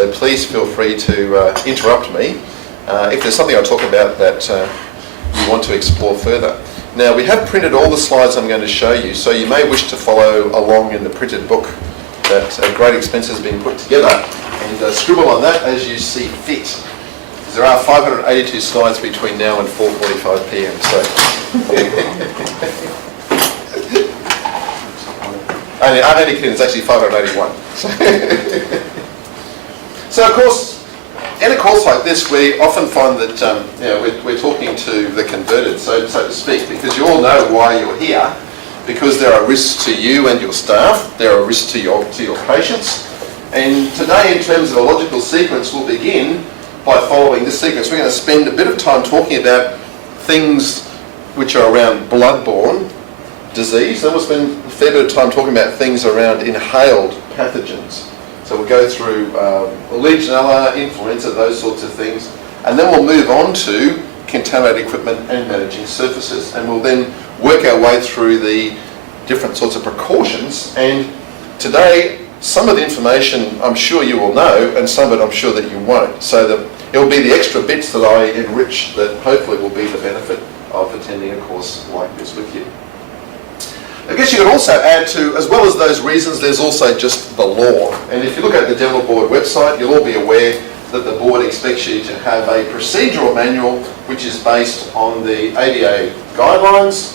So please feel free to interrupt me if there's something I talk about that you want to explore further. Now, we have printed all the slides I'm going to show you, so you may wish to follow along in the printed book that at great expense has been put together, and scribble on that as you see fit. There are 582 slides between now and 4:45 p.m. I'm only kidding, it's actually 581. So of course, in a course like this, we often find that we're talking to the converted, so to speak, because you all know why you're here, because there are risks to you and your staff, there are risks to your patients, and today, in terms of a logical sequence, we'll begin by following this sequence. We're going to spend a bit of time talking about things which are around bloodborne disease, then we'll spend a fair bit of time talking about things around inhaled pathogens. So we'll go through Legionella, influenza, those sorts of things, and then we'll move on to contaminated equipment and managing surfaces, and we'll then work our way through the different sorts of precautions. And today, some of the information I'm sure you will know, and some of it I'm sure that you won't. So that it'll be the extra bits that I enrich that hopefully will be the benefit of attending a course like this with you. I guess you could also add to, as well as those reasons, there's also just the law. And if you look at the Dental Board website, you'll all be aware that the board expects you to have a procedural manual which is based on the ADA guidelines,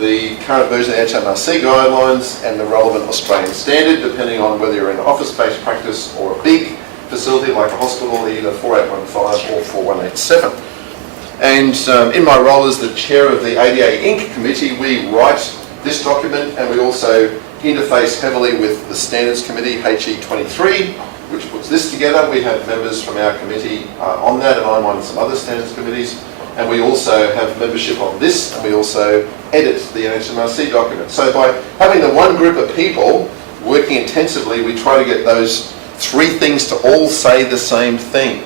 the current version of the HMRC guidelines, and the relevant Australian standard, depending on whether you're in an office-based practice or a big facility like a hospital, either 4815 or 4187. And in my role as the chair of the ADA Inc. committee, we write this document, and we also interface heavily with the Standards Committee, HE23, which puts this together. We have members from our committee on that, and I'm on some other standards committees. And we also have membership on this, and we also edit the HMRC document. So by having the one group of people working intensively, we try to get those three things to all say the same thing.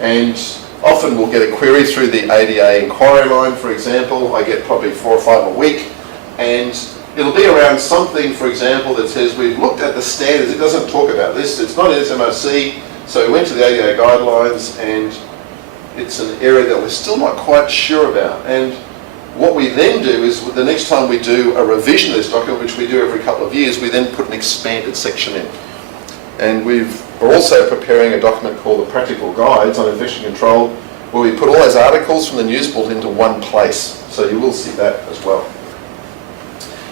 And often we'll get a query through the ADA inquiry line, for example. I get probably 4 or 5 a week. And it'll be around something, for example, that says we've looked at the standards. It doesn't talk about this. It's not SMRC. So we went to the ADA guidelines, and it's an area that we're still not quite sure about. And what we then do is, the next time we do a revision of this document, which we do every couple of years, we then put an expanded section in. And we're also preparing a document called the Practical Guides on Infection Control, where we put all those articles from the news bulletin into one place. So you will see that as well.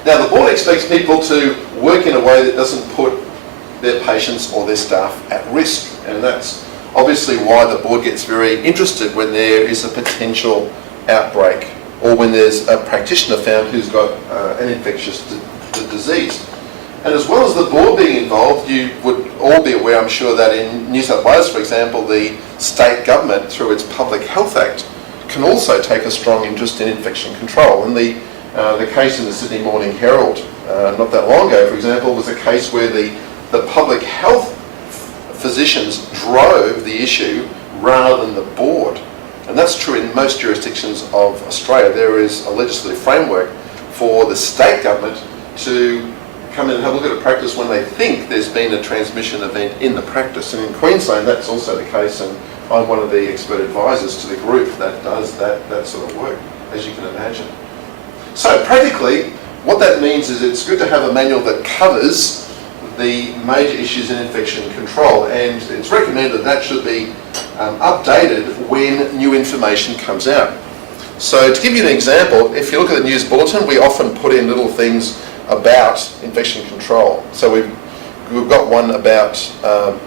Now, the board expects people to work in a way that doesn't put their patients or their staff at risk, and that's obviously why the board gets very interested when there is a potential outbreak or when there's a practitioner found who's got an infectious disease. And as well as the board being involved, you would all be aware, I'm sure, that in New South Wales, for example, the state government, through its Public Health Act, can also take a strong interest in infection control. And the case in the Sydney Morning Herald not that long ago, for example, was a case where the public health physicians drove the issue rather than the board. And that's true in most jurisdictions of Australia. There is a legislative framework for the state government to come in and have a look at a practice when they think there's been a transmission event in the practice. And in Queensland, that's also the case, and I'm one of the expert advisors to the group that does that sort of work, as you can imagine. So practically, what that means is it's good to have a manual that covers the major issues in infection control, and it's recommended that should be updated when new information comes out. So to give you an example, if you look at the news bulletin, we often put in little things about infection control. So we've got one about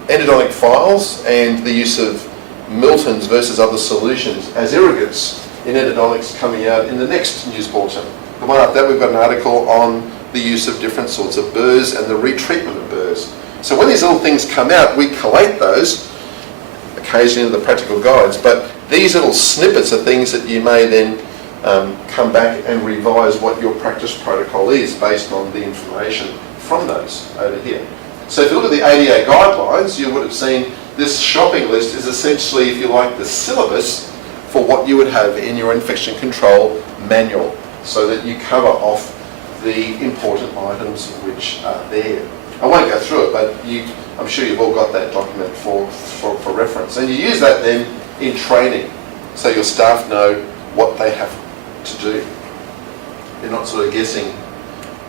endodontic files and the use of Milton's versus other solutions as irrigants in endodontics coming out in the next news bulletin. The one up there, we've got an article on the use of different sorts of burrs and the retreatment of burrs. So when these little things come out, we collate those occasionally into the practical guides, but these little snippets are things that you may then come back and revise what your practice protocol is based on the information from those over here. So if you look at the ADA guidelines, you would have seen this shopping list is essentially, if you like, the syllabus for what you would have in your infection control manual, so that you cover off the important items which are there. I won't go through it, but I'm sure you've all got that document for reference. And you use that then in training, so your staff know what they have to do. They're not sort of guessing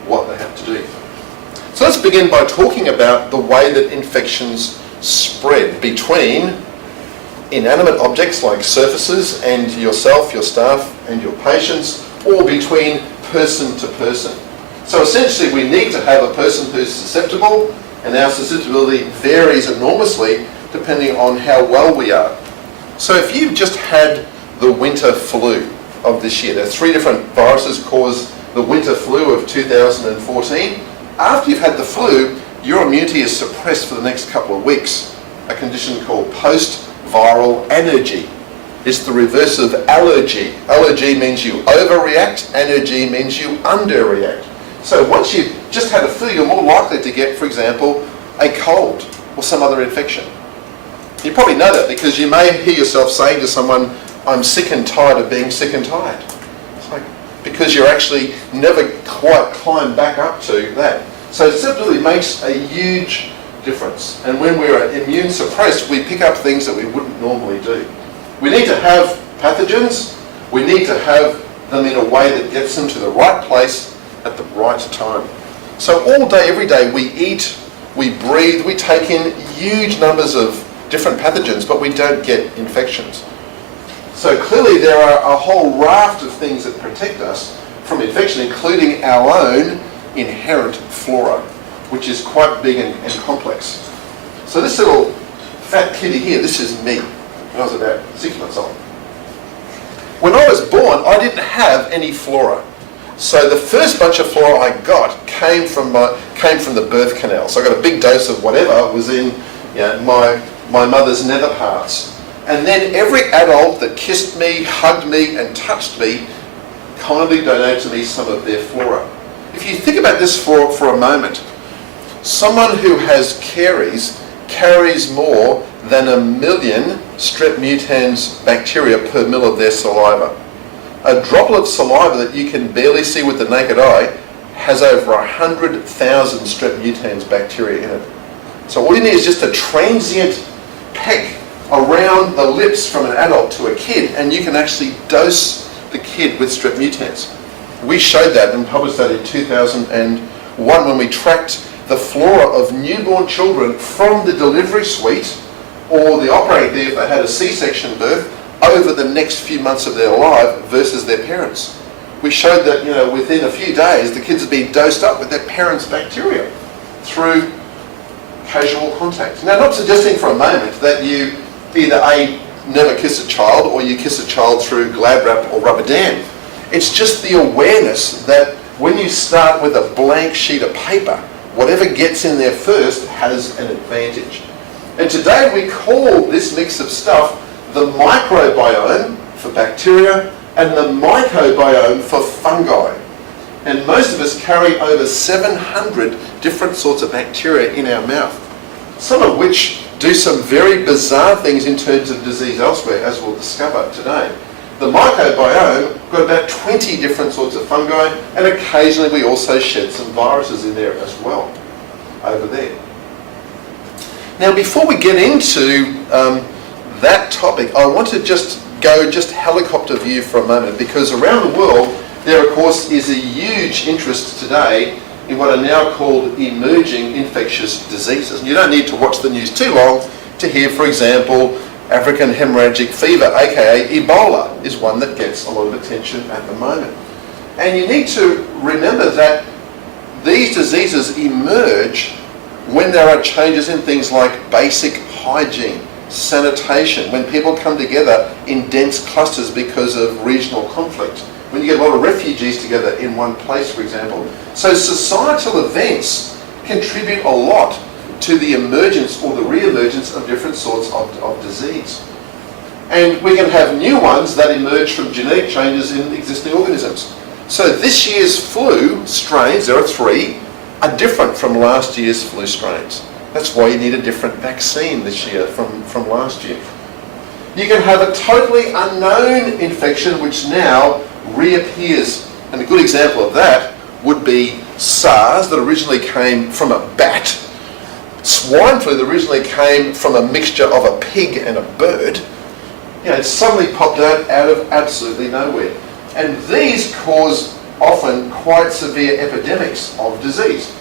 what they have to do. So let's begin by talking about the way that infections spread between inanimate objects like surfaces and yourself, your staff and your patients, or between person to person. So essentially we need to have a person who's susceptible, and our susceptibility varies enormously depending on how well we are. So if you've just had the winter flu of this year, there are 3 different viruses cause the winter flu of 2014. After you've had the flu, your immunity is suppressed for the next couple of weeks, a condition called post-viral anergy. It's the reverse of allergy. Allergy means you overreact, anergy means you underreact. So once you've just had a flu, you're more likely to get, for example, a cold or some other infection. You probably know that because you may hear yourself saying to someone, I'm sick and tired of being sick and tired. It's like, because you're actually never quite climbed back up to that. So susceptibility makes a huge difference. And when we're immune suppressed, we pick up things that we wouldn't normally do. We need to have pathogens. We need to have them in a way that gets them to the right place at the right time. So all day, every day, we eat, we breathe, we take in huge numbers of different pathogens, but we don't get infections. So clearly there are a whole raft of things that protect us from infection, including our own inherent flora, which is quite big and complex. So this little fat kitty here, this is me when I was about 6 months old. When I was born, I didn't have any flora. So the first bunch of flora I got came from the birth canal. So I got a big dose of whatever was in my mother's nether parts. And then every adult that kissed me, hugged me and touched me kindly donated to me some of their flora. If you think about this for a moment, someone who has caries carries more than 1 million strep mutans bacteria per mil of their saliva. A droplet of saliva that you can barely see with the naked eye has over 100,000 strep mutans bacteria in it. So all you need is just a transient peck around the lips from an adult to a kid, and you can actually dose the kid with strep mutans. We showed that and published that in 2001 when we tracked the flora of newborn children from the delivery suite or the operating theatre if they had a C-section birth over the next few months of their life versus their parents. We showed that within a few days the kids had been dosed up with their parents' bacteria through casual contact. Now, not suggesting for a moment that you either A, never kiss a child, or you kiss a child through Glad Wrap or rubber dam. It's just the awareness that when you start with a blank sheet of paper, whatever gets in there first has an advantage. And today we call this mix of stuff the microbiome for bacteria and the mycobiome for fungi. And most of us carry over 700 different sorts of bacteria in our mouth, some of which do some very bizarre things in terms of disease elsewhere, as we'll discover today. The microbiome got about 20 different sorts of fungi, and occasionally we also shed some viruses in there as well, over there. Now, before we get into that topic, I want to just helicopter view for a moment, because around the world there, of course, is a huge interest today in what are now called emerging infectious diseases. And you don't need to watch the news too long to hear, for example, African hemorrhagic fever, aka Ebola, is one that gets a lot of attention at the moment. And you need to remember that these diseases emerge when there are changes in things like basic hygiene, sanitation, when people come together in dense clusters because of regional conflict, when you get a lot of refugees together in one place, for example. So societal events contribute a lot to the emergence or the re-emergence of different sorts of disease. And we can have new ones that emerge from genetic changes in existing organisms. So this year's flu strains, there are 3, are different from last year's flu strains. That's why you need a different vaccine this year from last year. You can have a totally unknown infection which now reappears. And a good example of that would be SARS, that originally came from a bat Swine flu that originally came from a mixture of a pig and a bird, it suddenly popped out of absolutely nowhere. And these cause often quite severe epidemics of disease.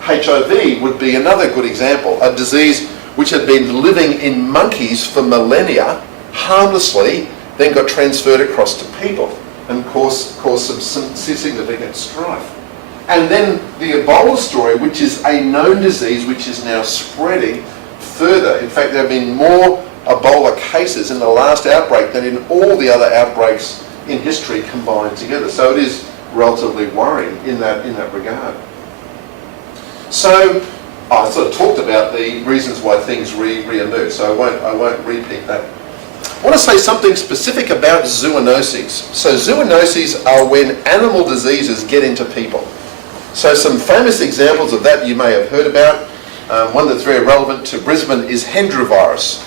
HIV would be another good example, a disease which had been living in monkeys for millennia, harmlessly, then got transferred across to people and caused some significant strife. And then the Ebola story, which is a known disease which is now spreading further. In fact, there have been more Ebola cases in the last outbreak than in all the other outbreaks in history combined together. So it is relatively worrying in that regard. So I sort of talked about the reasons why things re-emerge, so I won't repeat that. I want to say something specific about zoonoses. So zoonoses are when animal diseases get into people. So some famous examples of that you may have heard about. One that's very relevant to Brisbane is Hendra virus.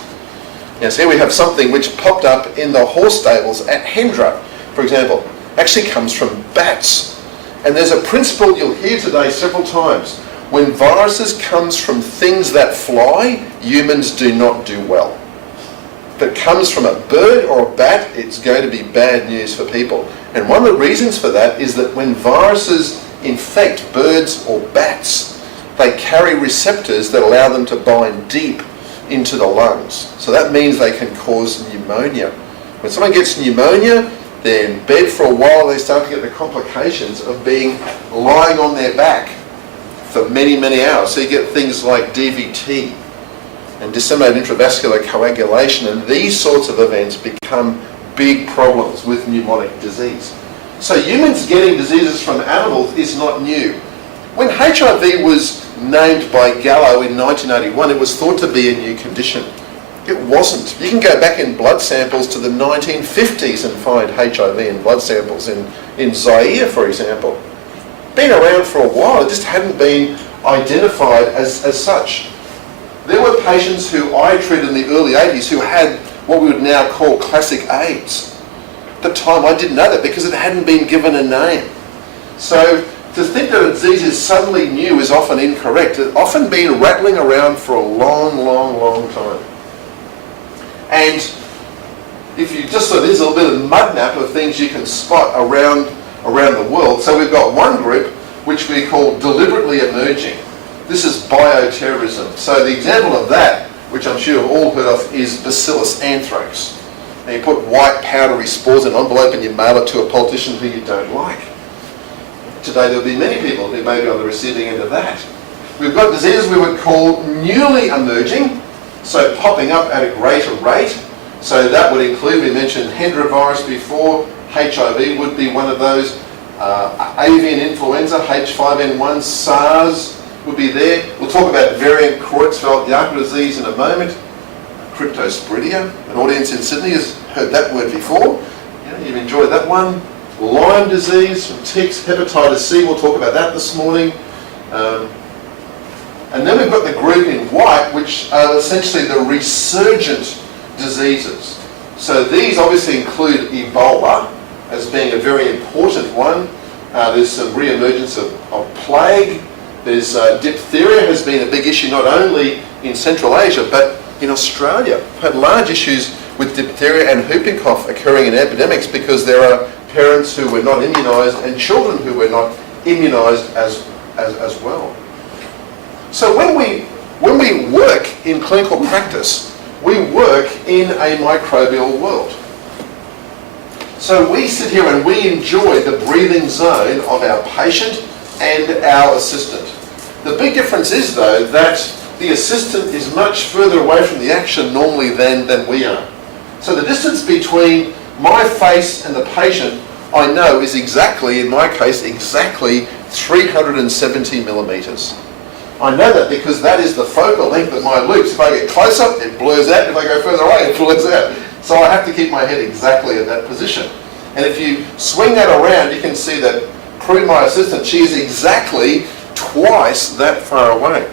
Now, so here we have something which popped up in the horse stables at Hendra, for example. Actually comes from bats. And there's a principle you'll hear today several times. When viruses comes from things that fly, humans do not do well. If it comes from a bird or a bat, it's going to be bad news for people. And one of the reasons for that is that when viruses infect birds or bats, they carry receptors that allow them to bind deep into the lungs. So that means they can cause pneumonia. When someone gets pneumonia, they're in bed for a while, they start to get the complications of being lying on their back for many, many hours. So you get things like DVT and disseminated intravascular coagulation, and these sorts of events become big problems with pneumonic disease. So humans getting diseases from animals is not new. When HIV was named by Gallo in 1981, it was thought to be a new condition. It wasn't. You can go back in blood samples to the 1950s and find HIV in blood samples in Zaire, for example. Been around for a while, it just hadn't been identified as such. There were patients who I treated in the early 80s who had what we would now call classic AIDS. At the time I didn't know that because it hadn't been given a name. So to think that a disease is suddenly new is often incorrect. It's often been rattling around for a long time. And if you just saw this, a little bit of mud map of things you can spot around the world. So we've got one group which we call deliberately emerging. This is bioterrorism. So the example of that, which I'm sure you've all heard of, is Bacillus anthrax. And you put white powdery spores in an envelope and you mail it to a politician who you don't like. Today there'll be many people who may be on the receiving end of that. We've got diseases we would call newly emerging, so popping up at a greater rate. So that would include, we mentioned Hendra virus before, HIV would be one of those, avian influenza, H5N1, SARS would be there. We'll talk about variant Creutzfeldt-Jakob disease in a moment. Cryptosporidia, an audience in Sydney has heard that word before. You've enjoyed that one. Lyme disease from ticks, hepatitis C, we'll talk about that this morning. And then we've got the group in white, which are essentially the resurgent diseases. So these obviously include Ebola as being a very important one. There's some re-emergence of plague. There's diphtheria has been a big issue not only in Central Asia, but in Australia. We've had large issues with diphtheria and whooping cough occurring in epidemics because there are parents who were not immunised and children who were not immunised as well. So when we work in clinical practice, we work in a microbial world. So we sit here and we enjoy the breathing zone of our patient and our assistant. The big difference is, though, that the assistant is much further away from the action normally than we are. So the distance between my face and the patient, I know, is exactly, in my case, exactly 370 millimetres. I know that because that is the focal length of my loops. If I get close up, it blurs out. If I go further away, it blurs out. So I have to keep my head exactly in that position. And if you swing that around, you can see that Prue, my assistant, she is exactly twice that far away.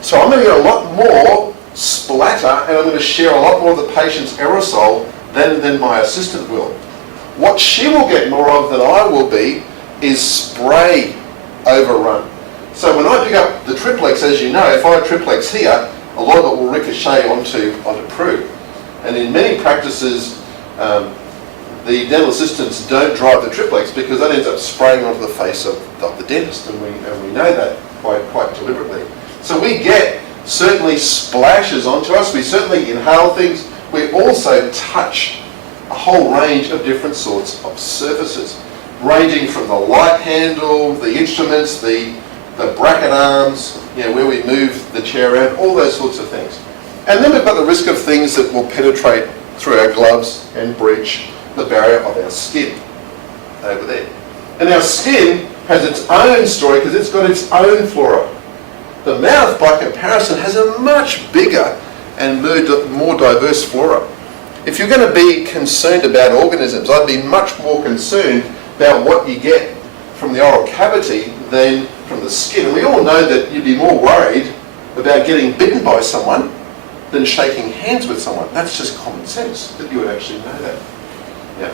So I'm going to get a lot more splatter and I'm going to share a lot more of the patient's aerosol than my assistant will. What she will get more of than I will be is spray overrun. So when I pick up the triplex, as you know, if I triplex here, a lot of it will ricochet onto Prue. And in many practices, the dental assistants don't drive the triplex because that ends up spraying onto the face of the dentist, and we know that quite deliberately. So we get certainly splashes onto us, we certainly inhale things, we also touch a whole range of different sorts of surfaces, ranging from the light handle, the instruments, the bracket arms, where we move the chair around, all those sorts of things. And then we've got the risk of things that will penetrate through our gloves and breach the barrier of our skin over there. And our skin has its own story because it's got its own flora. The mouth, by comparison, has a much bigger and more diverse flora. If you're going to be concerned about organisms, I'd be much more concerned about what you get from the oral cavity than from the skin. And we all know that you'd be more worried about getting bitten by someone than shaking hands with someone. That's just common sense, that you would actually know that. Yeah.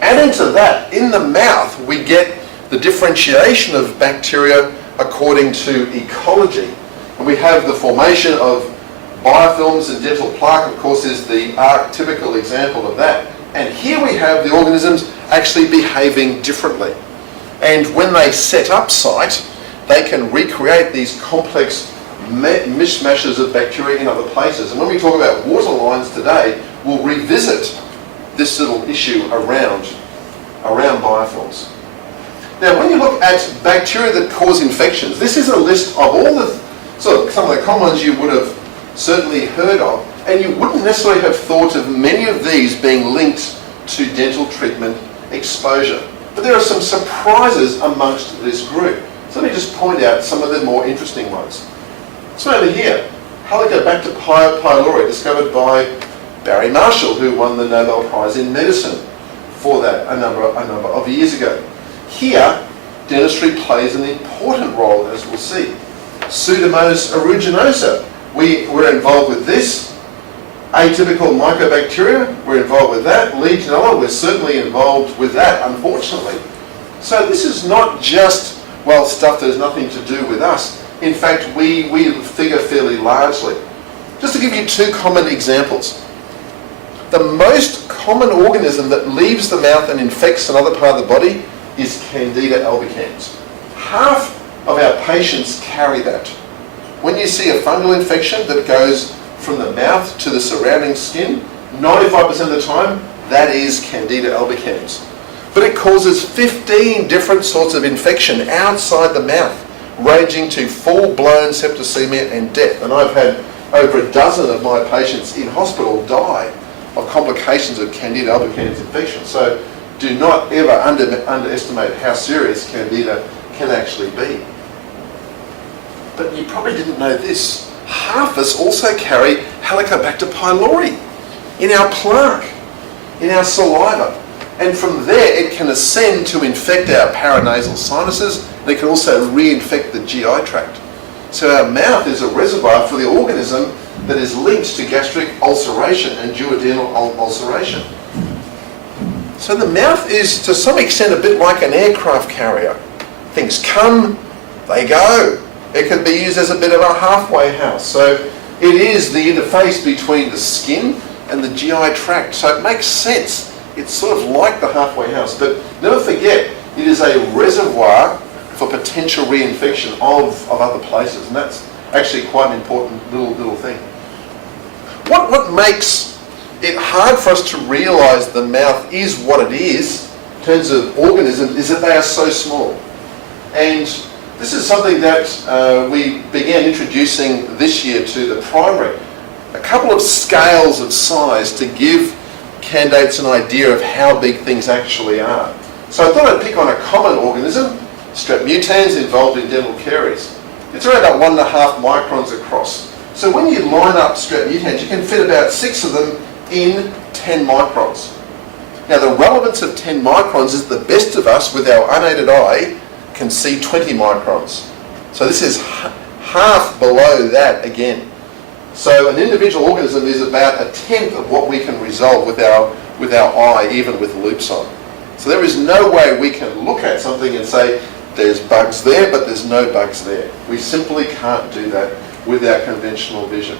Adding to that, in the mouth, we get the differentiation of bacteria according to ecology. And we have the formation of biofilms, and dental plaque, of course, is the archetypical example of that. And here we have the organisms actually behaving differently. And when they set up site, they can recreate these complex mishmashes of bacteria in other places. And when we talk about water lines today, we'll revisit this little issue around biofilms. Now, when you look at bacteria that cause infections, this is a list of all the some of the common ones you would have certainly heard of, and you wouldn't necessarily have thought of many of these being linked to dental treatment exposure. But there are some surprises amongst this group. So let me just point out some of the more interesting ones. So over here, Helicobacter pylori, discovered by Barry Marshall, who won the Nobel Prize in Medicine for that a number of years ago. Here, dentistry plays an important role, as we'll see. Pseudomonas aeruginosa, we're involved with this. Atypical mycobacteria, we're involved with that. Legionella, we're certainly involved with that, unfortunately. So this is not just, stuff that has nothing to do with us. In fact, we figure fairly largely. Just to give you two common examples. The most common organism that leaves the mouth and infects another part of the body is Candida albicans. Half of our patients carry that. When you see a fungal infection that goes from the mouth to the surrounding skin, 95% of the time, that is Candida albicans. But it causes 15 different sorts of infection outside the mouth, ranging to full-blown septicemia and death. And I've had over a dozen of my patients in hospital die of complications of Candida albicans infection. So do not ever underestimate how serious Candida can actually be. But you probably didn't know this. Half of us also carry Helicobacter pylori in our plaque, in our saliva. And from there it can ascend to infect our paranasal sinuses, and it can also reinfect the GI tract. So our mouth is a reservoir for the organism that is linked to gastric ulceration and duodenal ulceration. So the mouth is to some extent a bit like an aircraft carrier. Things come, they go. It can be used as a bit of a halfway house. So it is the interface between the skin and the GI tract. So it makes sense. It's sort of like the halfway house. But never forget, it is a reservoir for potential reinfection of other places. And that's actually quite an important little thing. What makes it hard for us to realise the mouth is what it is in terms of organisms is that they are so small. And this is something that we began introducing this year to the primary. A couple of scales of size to give candidates an idea of how big things actually are. So I thought I'd pick on a common organism, Strep mutans, involved in dental caries. It's around about 1.5 microns across. So when you line up Strep mutans, you can fit about 6 of them in 10 microns. Now the relevance of 10 microns is the best of us with our unaided eye can see 20 microns. So this is half below that again. So an individual organism is about 1/10 of what we can resolve with our eye, even with loops on. So there is no way we can look at something and say there's bugs there, but there's no bugs there. We simply can't do that with our conventional vision.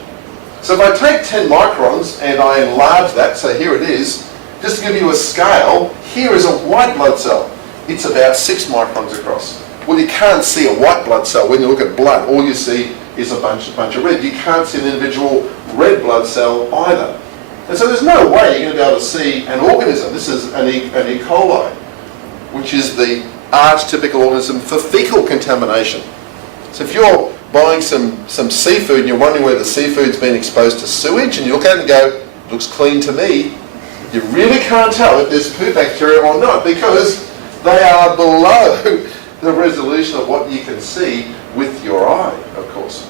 So if I take 10 microns and I enlarge that, so here it is, just to give you a scale, here is a white blood cell. It's about 6 microns across. Well, you can't see a white blood cell. When you look at blood, all you see is a bunch of red. You can't see an individual red blood cell either. And so there's no way you're going to be able to see an organism. This is an E. coli, which is the archetypical organism for fecal contamination. So if you're buying some seafood and you're wondering whether the seafood's been exposed to sewage, and you look at it and go, looks clean to me, you really can't tell if there's poo bacteria or not, because they are below the resolution of what you can see with your eye, of course.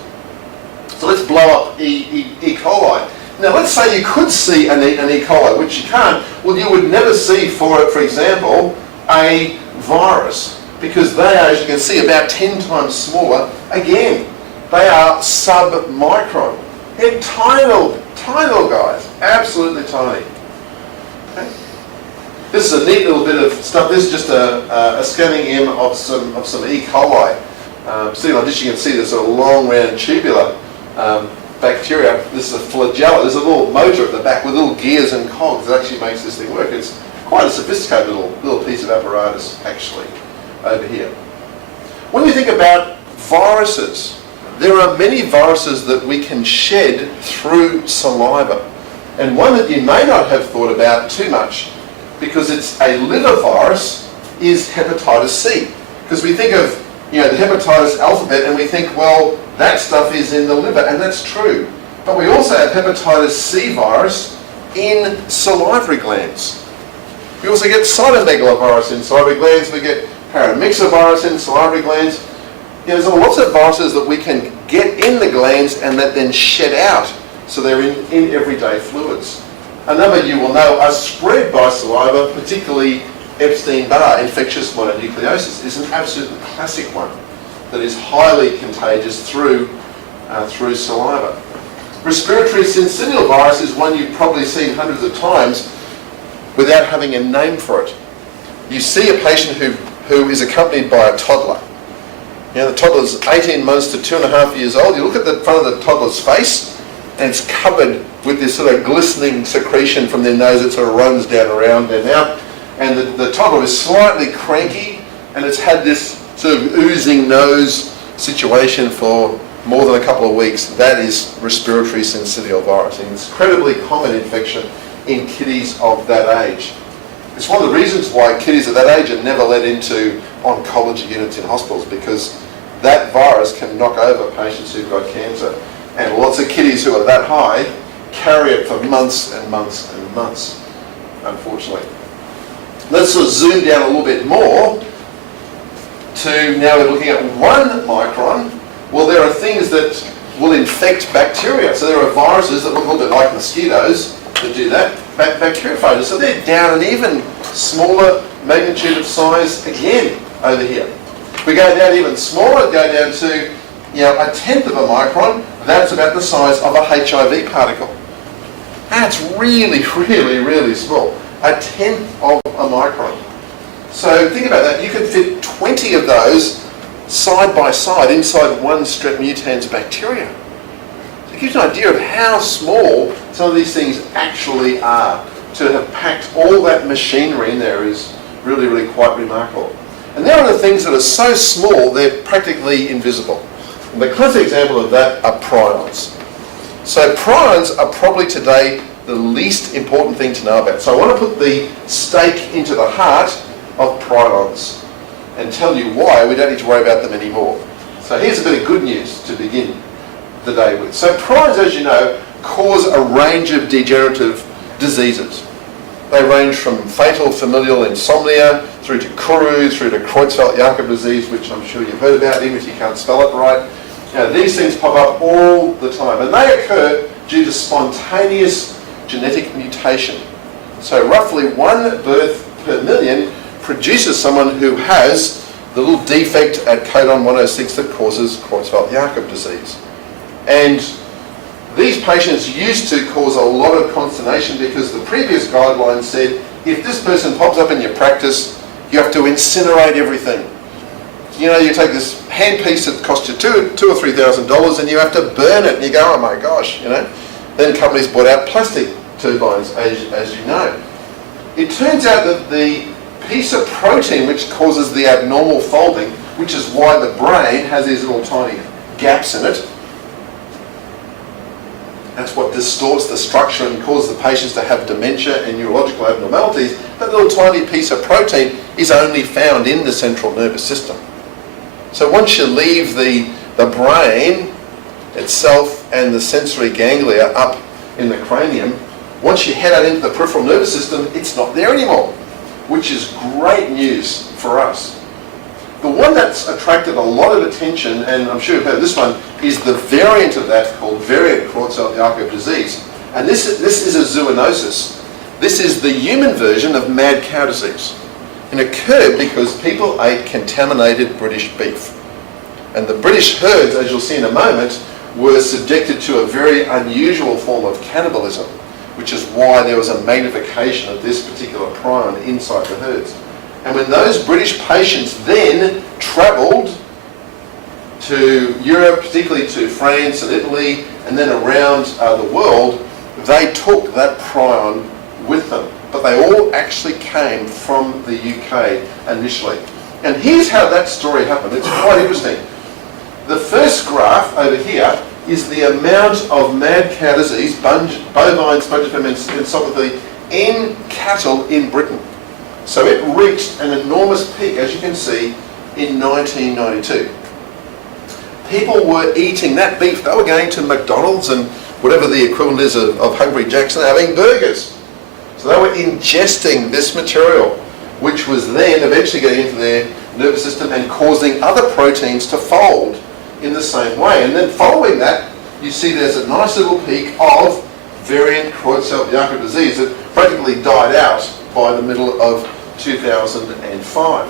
So let's blow up E. coli. Now let's say you could see an E. coli, which you can't. Well, you would never see, for example, a virus, because they are, as you can see, about 10 times smaller. Again, they are sub-micron. They're tiny little guys, absolutely tiny. Okay. This is a neat little bit of stuff. This is just a scanning M of some E. coli. Sitting on this, you can see there's a long, round, tubular bacteria. This is a flagella. There's a little motor at the back with little gears and cogs that actually makes this thing work. It's quite a sophisticated little piece of apparatus, actually, over here. When you think about viruses, there are many viruses that we can shed through saliva. And one that you may not have thought about too much, because it's a liver virus, is hepatitis C. Because we think of the hepatitis alphabet and we think, well, that stuff is in the liver, and that's true. But we also have hepatitis C virus in salivary glands. We also get cytomegalovirus in salivary glands. We get paramyxovirus in salivary glands. There's lots of viruses that we can get in the glands and that then shed out, so they're in everyday fluids. A number you will know are spread by saliva, particularly Epstein-Barr, infectious mononucleosis, is an absolute classic one that is highly contagious through saliva. Respiratory syncytial virus is one you've probably seen hundreds of times without having a name for it. You see a patient who is accompanied by a toddler. The toddler's 18 months to 2.5 years old. You look at the front of the toddler's face, and it's covered with this sort of glistening secretion from their nose that sort of runs down around their mouth. And the toddler is slightly cranky, and it's had this sort of oozing nose situation for more than a couple of weeks. That is respiratory syncytial virus, an incredibly common infection in kiddies of that age. It's one of the reasons why kiddies of that age are never let into oncology units in hospitals, because that virus can knock over patients who've got cancer. And lots of kiddies who are that high carry it for months and months and months, unfortunately. Let's sort of zoom down a little bit more to now we're looking at 1 micron. Well, there are things that will infect bacteria. So there are viruses that look a little bit like mosquitoes that do that, bacteriophages. So they're down an even smaller magnitude of size again over here. If we go down even smaller, go down to 1/10 of a micron, that's about the size of a HIV particle. That's really, really, really small. 1/10 of a micron. So think about that. You could fit 20 of those side by side inside one Strep mutans bacteria. So it gives you an idea of how small some of these things actually are. To have packed all that machinery in there is really, really quite remarkable. And there are the things that are so small they're practically invisible. And the classic example of that are prions. So prions are probably today the least important thing to know about. So I want to put the stake into the heart of prions and tell you why we don't need to worry about them anymore. So here's a bit of good news to begin the day with. So prions, as you know, cause a range of degenerative diseases. They range from fatal familial insomnia through to Kuru, through to Creutzfeldt-Jakob disease, which I'm sure you've heard about, even if you can't spell it right. These things pop up all the time, and they occur due to spontaneous genetic mutation. So roughly 1 birth per million produces someone who has the little defect at codon 106 that causes Creutzfeldt-Jakob disease. And these patients used to cause a lot of consternation because the previous guidelines said if this person pops up in your practice, you have to incinerate everything. you take this hand piece that costs you $2,000 or $3,000 and you have to burn it and you go, oh my gosh, Then companies bought out plastic turbines, as you know. It turns out that the piece of protein which causes the abnormal folding, which is why the brain has these little tiny gaps in it, that's what distorts the structure and causes the patients to have dementia and neurological abnormalities. That little tiny piece of protein is only found in the central nervous system. So once you leave the brain itself and the sensory ganglia up in the cranium, once you head out into the peripheral nervous system, it's not there anymore, which is great news for us. The one that's attracted a lot of attention, and I'm sure you've heard of this one, is the variant of that called variant Creutzfeldt-Jakob disease. And this is a zoonosis. This is the human version of mad cow disease. And it occurred because people ate contaminated British beef. And the British herds, as you'll see in a moment, were subjected to a very unusual form of cannibalism, which is why there was a magnification of this particular prion inside the herds. And when those British patients then travelled to Europe, particularly to France and Italy, and then around the world, they took that prion with them. But they all actually came from the UK initially. And here's how that story happened. It's quite interesting. The first graph over here is the amount of mad cow disease, bovine spongiform encephalopathy, in cattle in Britain. So it reached an enormous peak, as you can see, in 1992. People were eating that beef. They were going to McDonald's and whatever the equivalent is of Hungry Jack's and having burgers. So they were ingesting this material, which was then eventually getting into their nervous system and causing other proteins to fold in the same way. And then following that, you see there's a nice little peak of variant Creutzfeldt-Jakob disease that practically died out by the middle of 2005.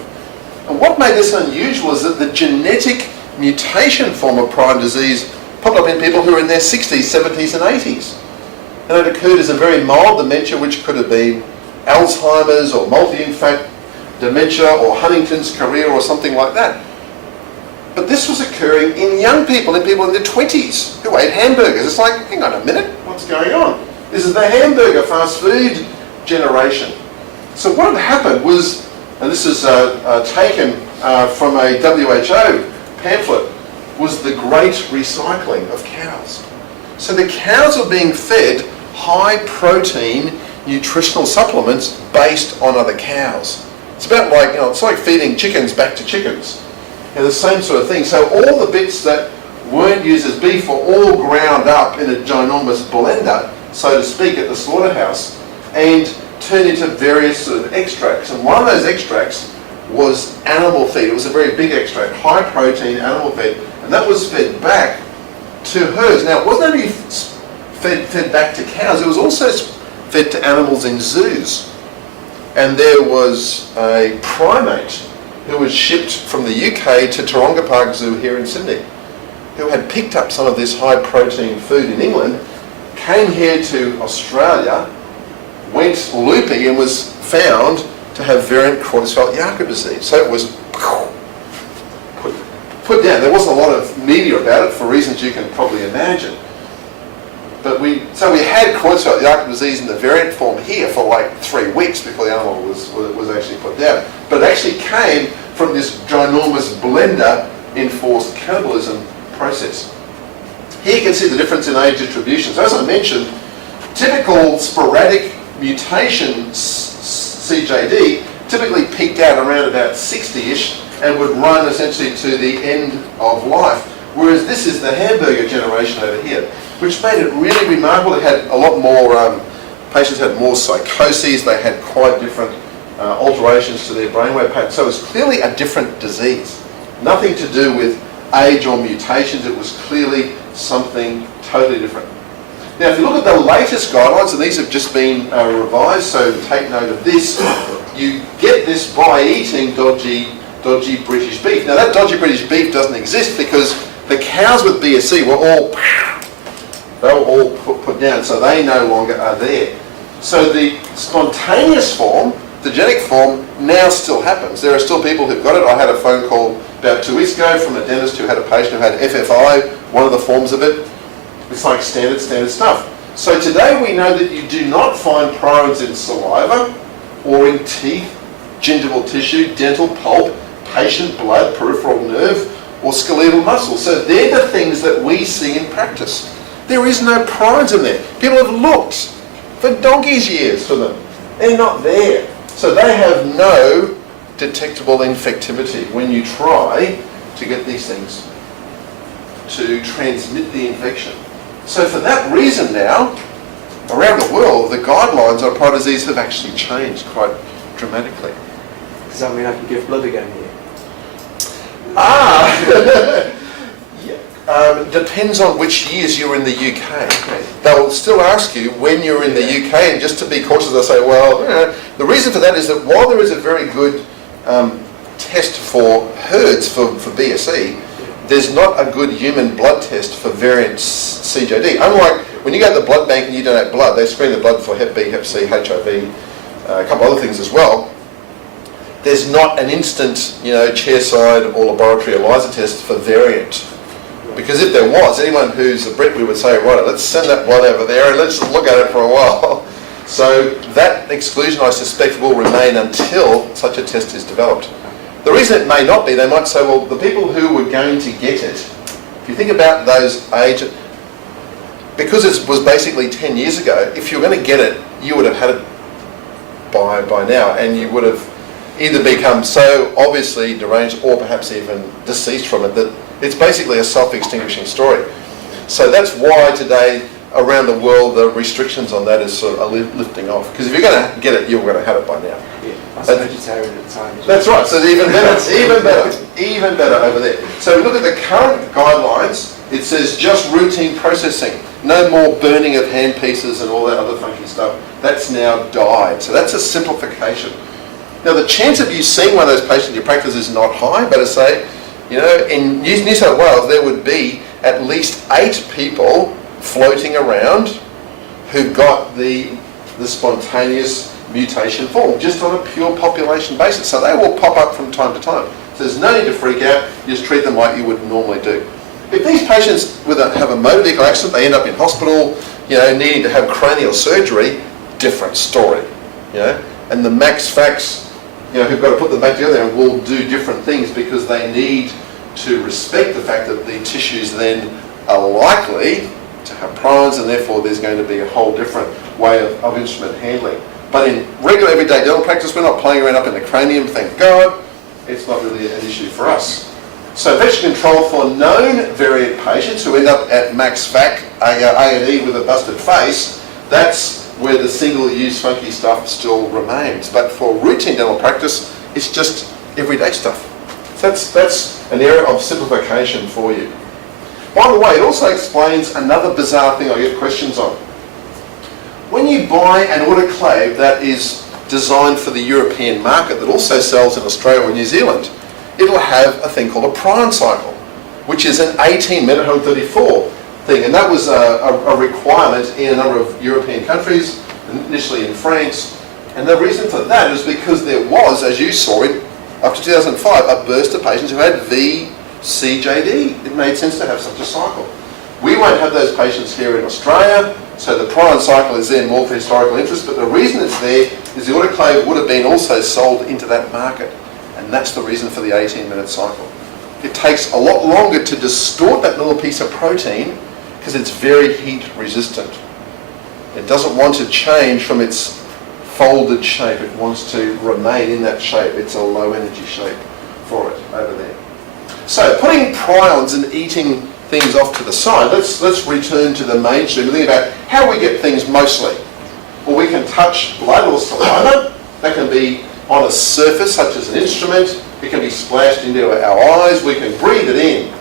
And what made this unusual is that the genetic mutation form of prion disease popped up in people who were in their 60s, 70s and 80s. And it occurred as a very mild dementia, which could have been Alzheimer's or multi-infact dementia or Huntington's chorea or something like that. But this was occurring in young people, in people in their 20s who ate hamburgers. It's like, hang on a minute, what's going on? This is the hamburger fast food generation. So what had happened was, and this is taken from a WHO pamphlet, was the great recycling of cows. So the cows were being fed high protein nutritional supplements based on other cows. It's about like, it's like feeding chickens back to chickens. The same sort of thing. So all the bits that weren't used as beef were all ground up in a ginormous blender, so to speak, at the slaughterhouse, and turned into various sort of extracts. And one of those extracts was animal feed. It was a very big extract, high protein animal feed, and that was fed back to herds. Now, it wasn't only fed back to cows, it was also fed to animals in zoos. And there was a primate who was shipped from the UK to Taronga Park Zoo here in Sydney, who had picked up some of this high protein food in England, came here to Australia, went loopy and was found to have variant Creutzfeldt-Jakob disease. So it was put down. There wasn't a lot of media about it for reasons you can probably imagine. But we had Creutzfeldt-Jakob disease in the variant form here for like 3 weeks before the animal was actually put down. But it actually came from this ginormous blender-enforced cannibalism process. Here you can see the difference in age distribution. So as I mentioned, typical sporadic mutation CJD typically peaked out around about 60-ish and would run essentially to the end of life. Whereas this is the hamburger generation over here, which made it really remarkable. It had a lot more, patients had more psychoses, they had quite different alterations to their brainwave pattern. So it was clearly a different disease. Nothing to do with age or mutations, it was clearly something totally different. Now if you look at the latest guidelines, and these have just been revised, so take note of this, you get this by eating dodgy British beef. Now that dodgy British beef doesn't exist because the cows with BSE were all put down, so they no longer are there. So the spontaneous form, the genetic form, now still happens. There are still people who've got it. I had a phone call about 2 weeks ago from a dentist who had a patient who had FFI, one of the forms of it. It's like standard stuff. So today we know that you do not find prions in saliva or in teeth, gingival tissue, dental pulp, patient blood, peripheral nerve, or skeletal muscle. So they're the things that we see in practice. There is no prions in there. People have looked for donkey's years for them. They're not there. So they have no detectable infectivity when you try to get these things to transmit the infection. So for that reason now, around the world, the guidelines on prion disease have actually changed quite dramatically. Does that mean I can give blood again here? Depends on which years you're in the UK. Okay. They'll still ask you when you're in the UK, and just to be cautious, they'll say, well, the reason for that is that while there is a very good test for HERDS, for BSE, there's not a good human blood test for variant CJD. Unlike when you go to the blood bank and you donate blood, they screen the blood for Hep B, Hep C, HIV, a couple other things as well. There's not an instant, chairside or laboratory ELISA test for variant. Because if there was, anyone who's a Brit, we would say, right, let's send that blood over there and let's just look at it for a while. So that exclusion, I suspect, will remain until such a test is developed. The reason it may not be, they might say, well, the people who were going to get it, if you think about those age, because it was basically 10 years ago, if you were going to get it, you would have had it by now, and you would have either become so obviously deranged or perhaps even deceased from it that it's basically a self-extinguishing story. So that's why today around the world the restrictions on that is sort of lifting off. Because if you're going to get it, you're going to have it by now. Yeah, I was a vegetarian at the time. That's right, so even better, even better over there. So we look at the current guidelines, it says just routine processing. No more burning of hand pieces and all that other funky stuff. That's now died. So that's a simplification. Now the chance of you seeing one of those patients in your practice is not high, but I say, in New South Wales there would be at least 8 people floating around who got the spontaneous mutation form, just on a pure population basis. So they will pop up from time to time. So there's no need to freak out, you just treat them like you would normally do. If these patients have a motor vehicle accident, they end up in hospital, needing to have cranial surgery, different story. And the max fax, who've got to put them back together and will do different things because they need to respect the fact that the tissues then are likely to have prions, and therefore there's going to be a whole different way of instrument handling. But in regular everyday dental practice, we're not playing around up in the cranium, thank God. It's not really an issue for us. So infection control for known variant patients who end up at max fac, A&E with a busted face, that's where the single-use funky stuff still remains. But for routine dental practice, it's just everyday stuff. So that's an area of simplification for you. By the way, it also explains another bizarre thing I get questions on. When you buy an autoclave that is designed for the European market that also sells in Australia or New Zealand, it'll have a thing called a prion cycle, which is an 18-minute 134 thing, and that was a requirement in a number of European countries, initially in France, and the reason for that is because there was, as you saw in up to 2005, a burst of patients who had VCJD. It made sense to have such a cycle. We won't have those patients here in Australia, so the prion cycle is there more for historical interest, but the reason it's there is the autoclave would have been also sold into that market, and that's the reason for the 18-minute cycle. It takes a lot longer to distort that little piece of protein because it's very heat resistant. It doesn't want to change from its folded shape. It wants to remain in that shape. It's a low energy shape for it over there. So putting prions and eating things off to the side, let's return to the mainstream and think about how we get things mostly. Well, we can touch blood or saliva. That can be on a surface such as an instrument. It can be splashed into our eyes. We can breathe it in.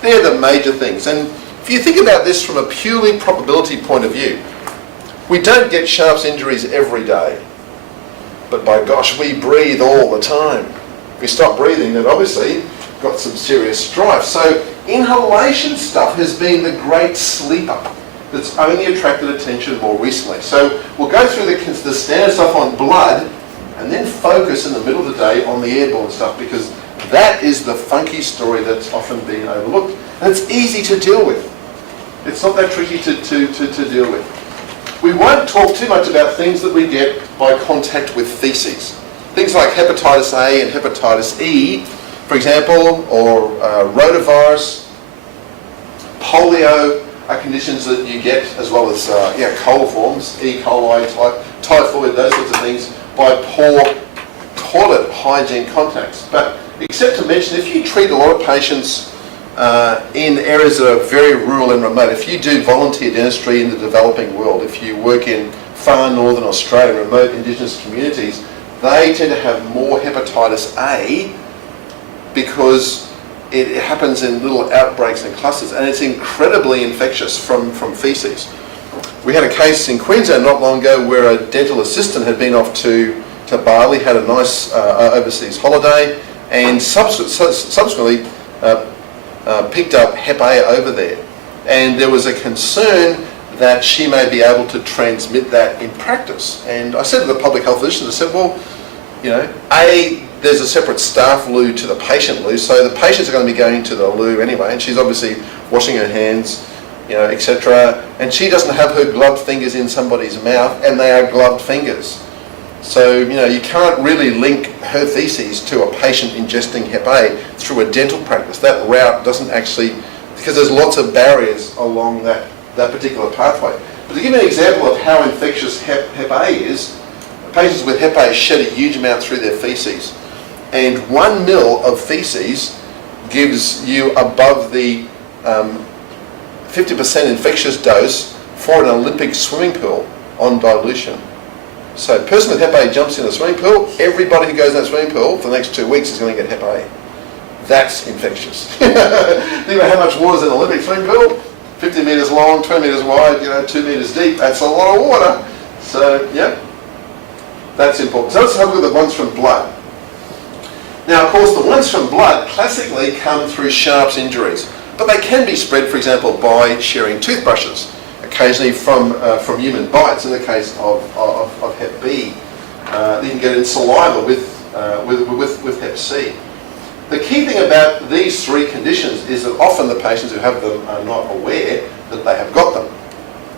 They're the major things. And if you think about this from a purely probability point of view, we don't get Sharp's injuries every day. But by gosh, we breathe all the time. If we stop breathing, then obviously got some serious strife. So inhalation stuff has been the great sleeper that's only attracted attention more recently. So we'll go through the standard stuff on blood and then focus in the middle of the day on the airborne stuff, because That is the funky story that's often been overlooked. And it's easy to deal with. It's not that tricky to deal with. We won't talk too much about things that we get by contact with feces. Things like hepatitis A and hepatitis E, for example, or rotavirus, polio are conditions that you get, as well as cold forms, E. coli, typhoid, those sorts of things, by poor toilet hygiene contacts. But except to mention, if you treat a lot of patients in areas that are very rural and remote, if you do volunteer dentistry in the developing world, if you work in far northern Australia, remote Indigenous communities, they tend to have more hepatitis A because it happens in little outbreaks and clusters, and it's incredibly infectious from feces. We had a case in Queensland not long ago where a dental assistant had been off to Bali, had a nice overseas holiday, and subsequently picked up Hep A over there. And there was a concern that she may be able to transmit that in practice. And I said to the public health physicians, I said, well, there's a separate staff loo to the patient loo, so the patients are going to be going to the loo anyway, and she's obviously washing her hands, etc. And she doesn't have her gloved fingers in somebody's mouth, and they are gloved fingers. So, you can't really link her feces to a patient ingesting Hep A through a dental practice. That route doesn't actually, because there's lots of barriers along that particular pathway. But to give you an example of how infectious Hep A is, patients with Hep A shed a huge amount through their feces. And 1 ml of feces gives you above the 50% infectious dose for an Olympic swimming pool on dilution. So a person with Hep A jumps in a swimming pool, everybody who goes in that swimming pool for the next 2 weeks is going to get Hep A. That's infectious. Think about how much water is in an Olympic swimming pool. 50 metres long, 20 metres wide, 2 metres deep. That's a lot of water. So, that's important. So let's have a look at the ones from blood. Now, of course, the ones from blood classically come through Sharp's injuries, but they can be spread, for example, by sharing toothbrushes, occasionally from human bites. In the case of Hep B, you can get it in saliva with Hep C. The key thing about these three conditions is that often the patients who have them are not aware that they have got them.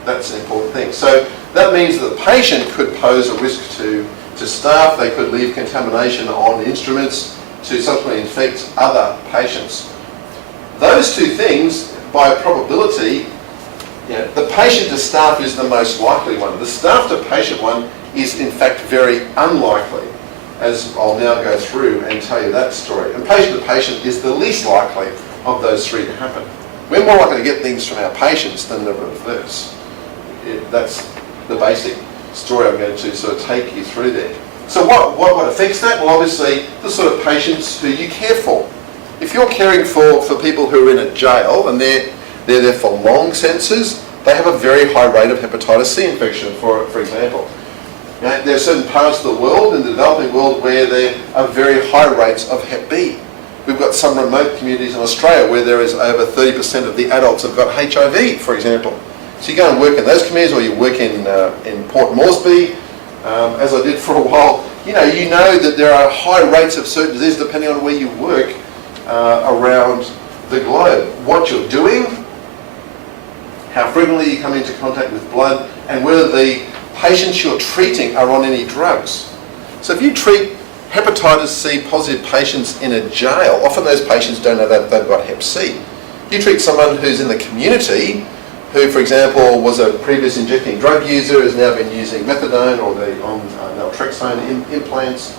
That's an important thing. So that means that the patient could pose a risk to staff. They could leave contamination on instruments to subsequently infect other patients. Those two things, by probability, the patient to staff is the most likely one. The staff to patient one is in fact very unlikely, as I'll now go through and tell you that story. And patient to patient is the least likely of those three to happen. We're more likely to get things from our patients than the reverse. That's the basic story I'm going to sort of take you through there. So what affects that? Well, obviously, the sort of patients who you care for. If you're caring for people who are in a jail and they're there for long sentences, they have a very high rate of hepatitis C infection, for example. There are certain parts of the world, in the developing world, where there are very high rates of Hep B. We've got some remote communities in Australia where there is over 30% of the adults have got HIV, for example. So you go and work in those communities, or you work in Port Moresby, as I did for a while. You know that there are high rates of certain diseases depending on where you work around the globe. What you're doing, how frequently you come into contact with blood, and whether the patients you're treating are on any drugs. So if you treat hepatitis C positive patients in a jail, often those patients don't know that they've got Hep C. You treat someone who's in the community, who, for example, was a previous injecting drug user, has now been using methadone or they're on naltrexone implants.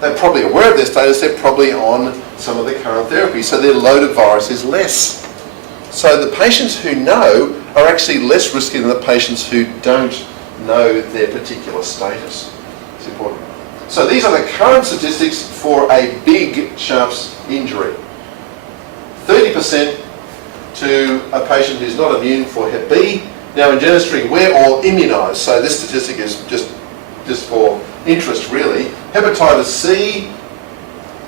They're probably aware of their status, they're probably on some of the current therapy, so their load of virus is less. So the patients who know are actually less risky than the patients who don't know their particular status. It's important. So these are the current statistics for a big Sharp's injury. 30% to a patient who's not immune for Hep B. Now in dentistry, we're all immunised, so this statistic is just for interest really. Hepatitis C,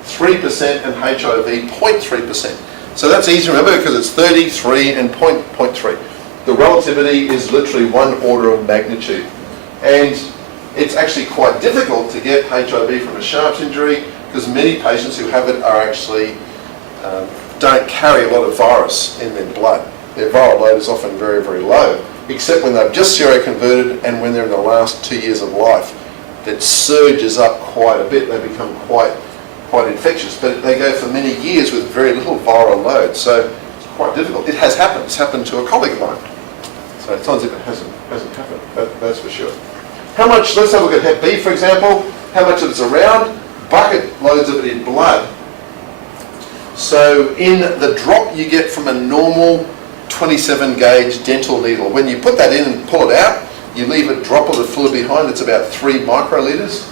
3%, and HIV, 0.3%. So that's easy to remember because it's 33 and 0.3. The relativity is literally 1 order of magnitude. And it's actually quite difficult to get HIV from a Sharp's injury because many patients who have it are actually don't carry a lot of virus in their blood. Their viral load is often very, very low, except when they've just seroconverted and when they're in the last 2 years of life. That surges up quite a bit. They become quite infectious, but they go for many years with very little viral load, so it's quite difficult. It has happened. It's happened to a colleague of mine. So it's not as if it hasn't happened, that's for sure. How much, let's have a look at Hep B, for example. How much of it's around? Bucket loads of it in blood. So in the drop you get from a normal 27 gauge dental needle, when you put that in and pull it out, you leave a droplet of fluid behind. It's about 3 microliters.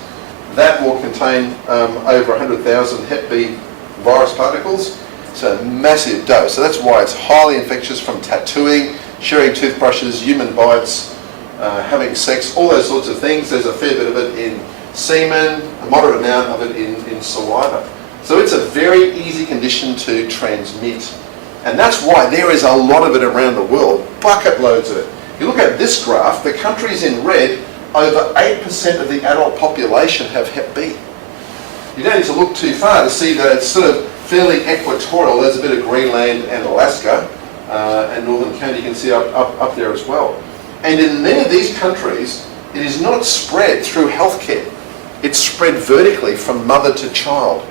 That will contain over 100,000 Hep B virus particles. It's a massive dose. So that's why it's highly infectious, from tattooing, sharing toothbrushes, human bites, having sex, all those sorts of things. There's a fair bit of it in semen, a moderate amount of it in saliva. So it's a very easy condition to transmit. And that's why there is a lot of it around the world, bucket loads of it. You look at this graph, the countries in red, over 8% of the adult population have Hep B. You don't need to look too far to see that it's sort of fairly equatorial. There's a bit of Greenland and Alaska and northern Canada, you can see up there as well. And in many of these countries, it is not spread through healthcare. It's spread vertically from mother to child.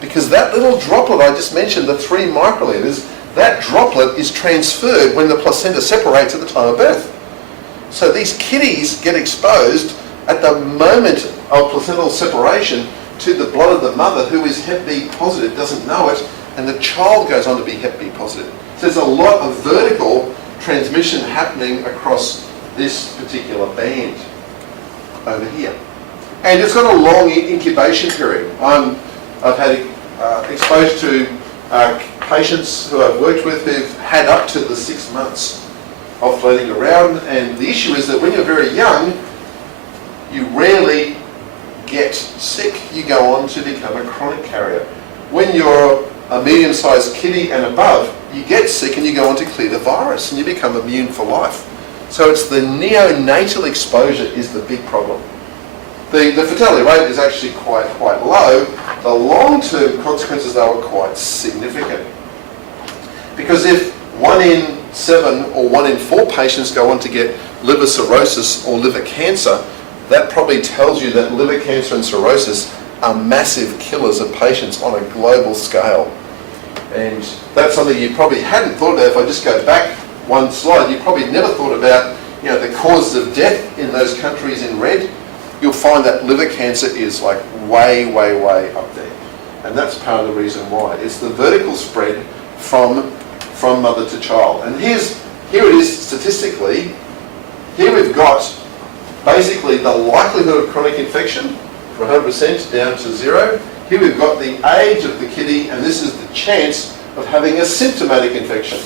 Because that little droplet I just mentioned, the 3 microliters, that droplet is transferred when the placenta separates at the time of birth. So these kiddies get exposed at the moment of placental separation to the blood of the mother, who is Hep B positive, doesn't know it, and the child goes on to be Hep B positive. So there's a lot of vertical transmission happening across this particular band over here. And it's got a long incubation period. I've had exposed to patients who I've worked with who've had up to the 6 months of floating around, and the issue is that when you're very young, you rarely get sick. You go on to become a chronic carrier. When you're a medium-sized kiddie and above, you get sick and you go on to clear the virus and you become immune for life. So it's the neonatal exposure is the big problem. The fatality rate is actually quite low. The long-term consequences, though, are quite significant. Because if 1 in 7 or 1 in 4 patients go on to get liver cirrhosis or liver cancer, that probably tells you that liver cancer and cirrhosis are massive killers of patients on a global scale. And that's something you probably hadn't thought about. If I just go back one slide, you probably never thought about, the causes of death in those countries in red. You'll find that liver cancer is like way up there. And that's part of the reason why. It's the vertical spread from mother to child. And here it is statistically. Here we've got basically the likelihood of chronic infection from 100% down to 0. Here we've got the age of the kiddie, and this is the chance of having a symptomatic infection.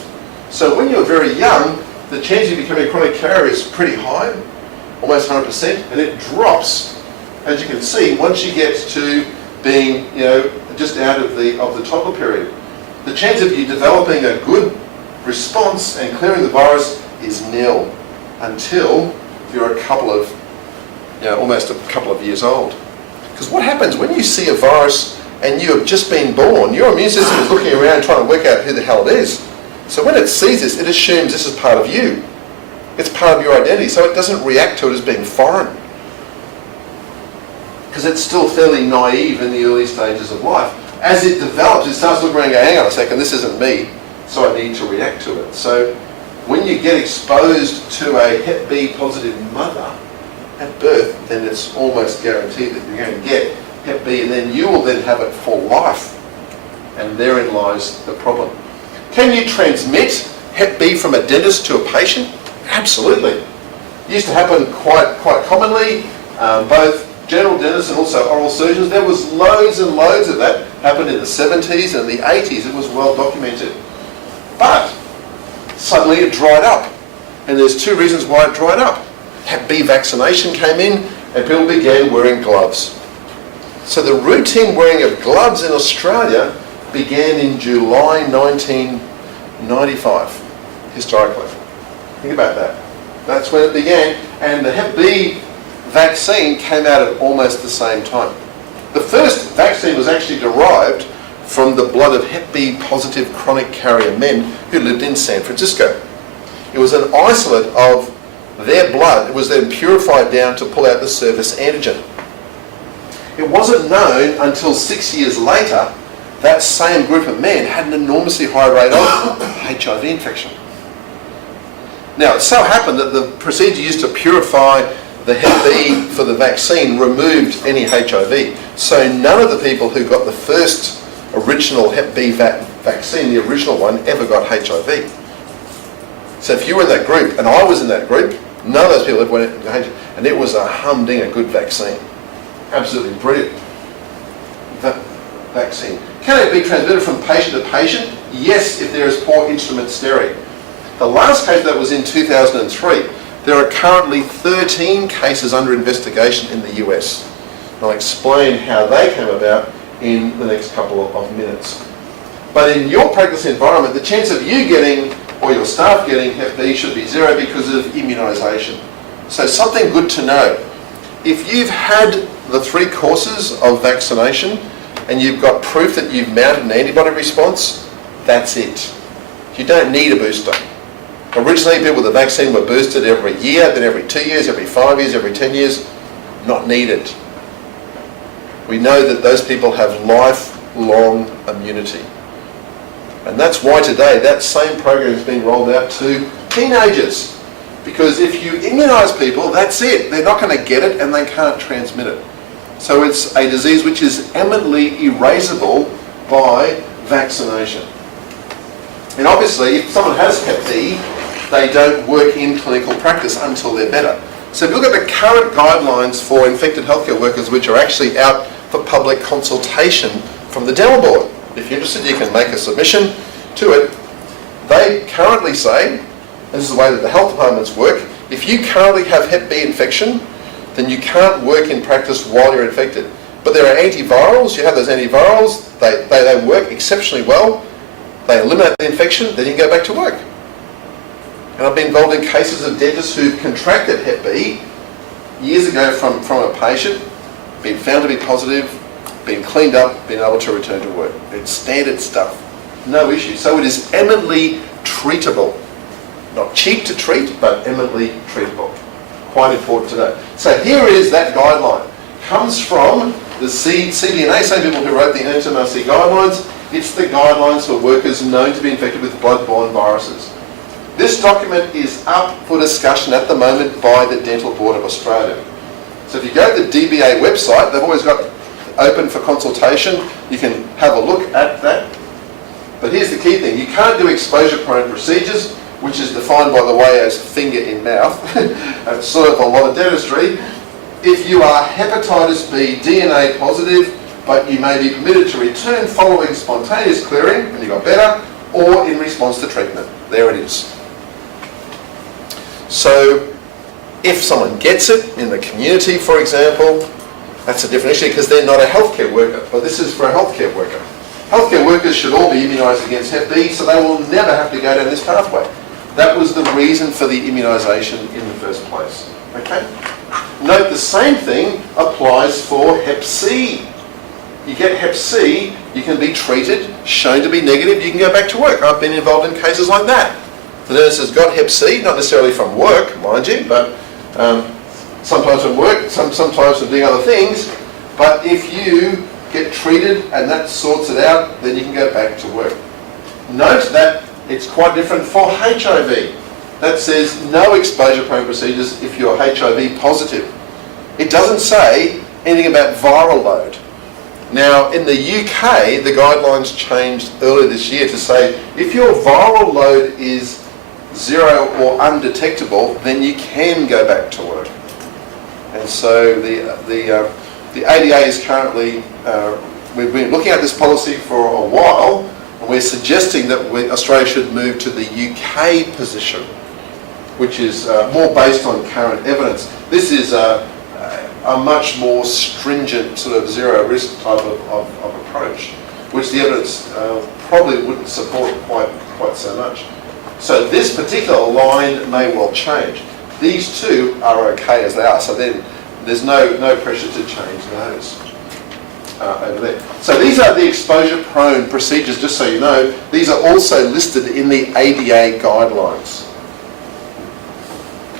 So when you're very young, the chance of becoming a chronic carrier is pretty high, almost 100%, and it drops, as you can see, once you get to being, just out of the toddler period. The chance of you developing a good response and clearing the virus is nil until you're almost a couple of years old. Because what happens when you see a virus and you have just been born, your immune system is looking around trying to work out who the hell it is. So when it sees this, it assumes this is part of you. It's part of your identity, so it doesn't react to it as being foreign. Because it's still fairly naive in the early stages of life. As it develops, it starts looking around and going, hang on a second, this isn't me, so I need to react to it. So when you get exposed to a Hep B positive mother at birth, then it's almost guaranteed that you're going to get Hep B, and then you will then have it for life. And therein lies the problem. Can you transmit Hep B from a dentist to a patient? Absolutely. It used to happen quite commonly, both general dentists and also oral surgeons. There was loads and loads of that. Happened in the 70s and the 80s. It was well documented. But suddenly it dried up. And there's 2 reasons why it dried up. Hep B vaccination came in and people began wearing gloves. So the routine wearing of gloves in Australia began in July 1995, historically. Think about that. That's when it began. And the Hep B vaccine came out at almost the same time. The first vaccine was actually derived from the blood of Hep B positive chronic carrier men who lived in San Francisco. It was an isolate of their blood. It was then purified down to pull out the surface antigen. It wasn't known until 6 years later that same group of men had an enormously high rate of HIV infection. Now, it so happened that the procedure used to purify the Hep B for the vaccine removed any HIV. So none of the people who got the first original Hep B vaccine, the original one, ever got HIV. So if you were in that group, and I was in that group, none of those people ever went into HIV. And it was a humdinger good vaccine. Absolutely brilliant vaccine. Can it be transmitted from patient to patient? Yes, if there is poor instrument steering. The last case that was in 2003. There are currently 13 cases under investigation in the US. I'll explain how they came about in the next couple of minutes. But in your practice environment, the chance of you getting or your staff getting Hep B should be zero because of immunisation. So something good to know. If you've had the 3 courses of vaccination and you've got proof that you've mounted an antibody response, that's it. You don't need a booster. Originally, people with the vaccine were boosted every year, then every 2 years, every 5 years, every 10 years. Not needed. We know that those people have lifelong immunity. And that's why today that same program is being rolled out to teenagers. Because if you immunise people, that's it. They're not going to get it and they can't transmit it. So it's a disease which is eminently erasable by vaccination. And obviously, if someone has Hep B, they don't work in clinical practice until they're better. So if you look at the current guidelines for infected healthcare workers, which are actually out for public consultation from the Dental Board, if you're interested, you can make a submission to it. They currently say, this is the way that the health departments work, if you currently have Hep B infection, then you can't work in practice while you're infected. But there are antivirals, you have those antivirals, they work exceptionally well, they eliminate the infection, then you can go back to work. And I've been involved in cases of dentists who've contracted Hep B years ago from a patient, been found to be positive, been cleaned up, been able to return to work. It's standard stuff, no issue. So it is eminently treatable. Not cheap to treat, but eminently treatable. Quite important to know. So here is that guideline. Comes from the CDNA, same people who wrote the NMRC guidelines. It's the guidelines for workers known to be infected with blood-borne viruses. This document is up for discussion at the moment by the Dental Board of Australia. So if you go to the DBA website, they've always got open for consultation. You can have a look at that. But here's the key thing. You can't do exposure-prone procedures, which is defined, by the way, as finger in mouth. That's sort of a lot of dentistry. If you are hepatitis B DNA positive, but you may be permitted to return following spontaneous clearing, and you got better, or in response to treatment. There it is. So if someone gets it in the community, for example, that's a different issue because they're not a healthcare worker, but this is for a healthcare worker. Healthcare workers should all be immunised against Hep B, so they will never have to go down this pathway. That was the reason for the immunisation in the first place. Okay? Note the same thing applies for Hep C. You get Hep C, you can be treated, shown to be negative, you can go back to work. I've been involved in cases like that. The nurse has got Hep C, not necessarily from work, mind you, but sometimes from work, sometimes from doing other things. But if you get treated and that sorts it out, then you can go back to work. Note that it's quite different for HIV. That says no exposure-prone procedures if you're HIV positive. It doesn't say anything about viral load. Now, in the UK, the guidelines changed earlier this year to say if your viral load is 0 or undetectable, then you can go back to work. And so the ADA is currently, we've been looking at this policy for a while, and we're suggesting that Australia should move to the UK position, which is more based on current evidence. This is a much more stringent sort of zero risk type of approach, which the evidence probably wouldn't support quite so much. So this particular line may well change. These two are okay as they are, so then there's no pressure to change those. over there. So these are the exposure-prone procedures, just so you know. These are also listed in the ADA guidelines.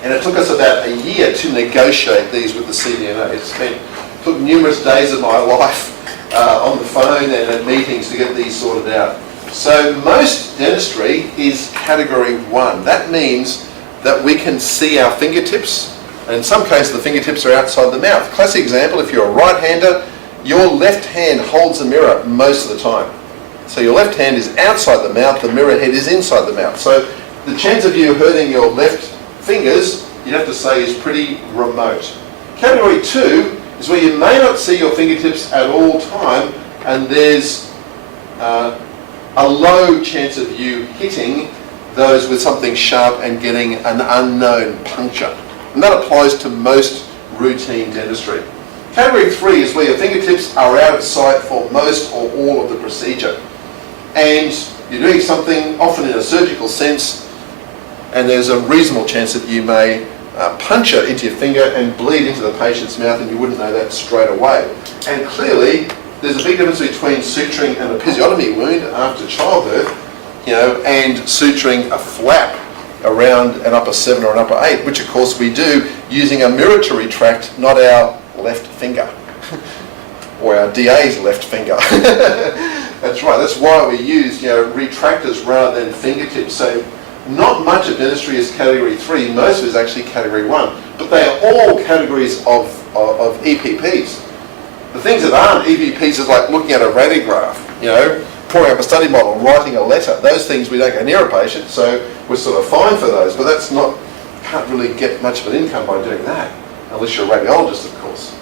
And it took us about a year to negotiate these with the CDNA. It took numerous days of my life on the phone and at meetings to get these sorted out. So most dentistry is category 1. That means that we can see our fingertips, and in some cases the fingertips are outside the mouth. Classic example, if you're a right-hander, your left hand holds the mirror most of the time. So your left hand is outside the mouth, the mirror head is inside the mouth. So the chance of you hurting your left fingers, you'd have to say, is pretty remote. Category 2 is where you may not see your fingertips at all time, and there's a low chance of you hitting those with something sharp and getting an unknown puncture. And that applies to most routine dentistry. Category 3 is where your fingertips are out of sight for most or all of the procedure. And you're doing something often in a surgical sense, and there's a reasonable chance that you may puncture into your finger and bleed into the patient's mouth, and you wouldn't know that straight away. And clearly, there's a big difference between suturing an episiotomy wound after childbirth, and suturing a flap around an upper 7 or an upper 8, which of course we do using a mirror to retract, not our left finger, or our DA's left finger. That's right, that's why we use retractors rather than fingertips. So not much of dentistry is category 3, most of it is actually category 1, but they are all categories of EPPs. The things that aren't EPPs is like looking at a radiograph, pouring up a study model, writing a letter. Those things we don't go near a patient, so we're sort of fine for those, but can't really get much of an income by doing that, unless you're a radiologist, of course.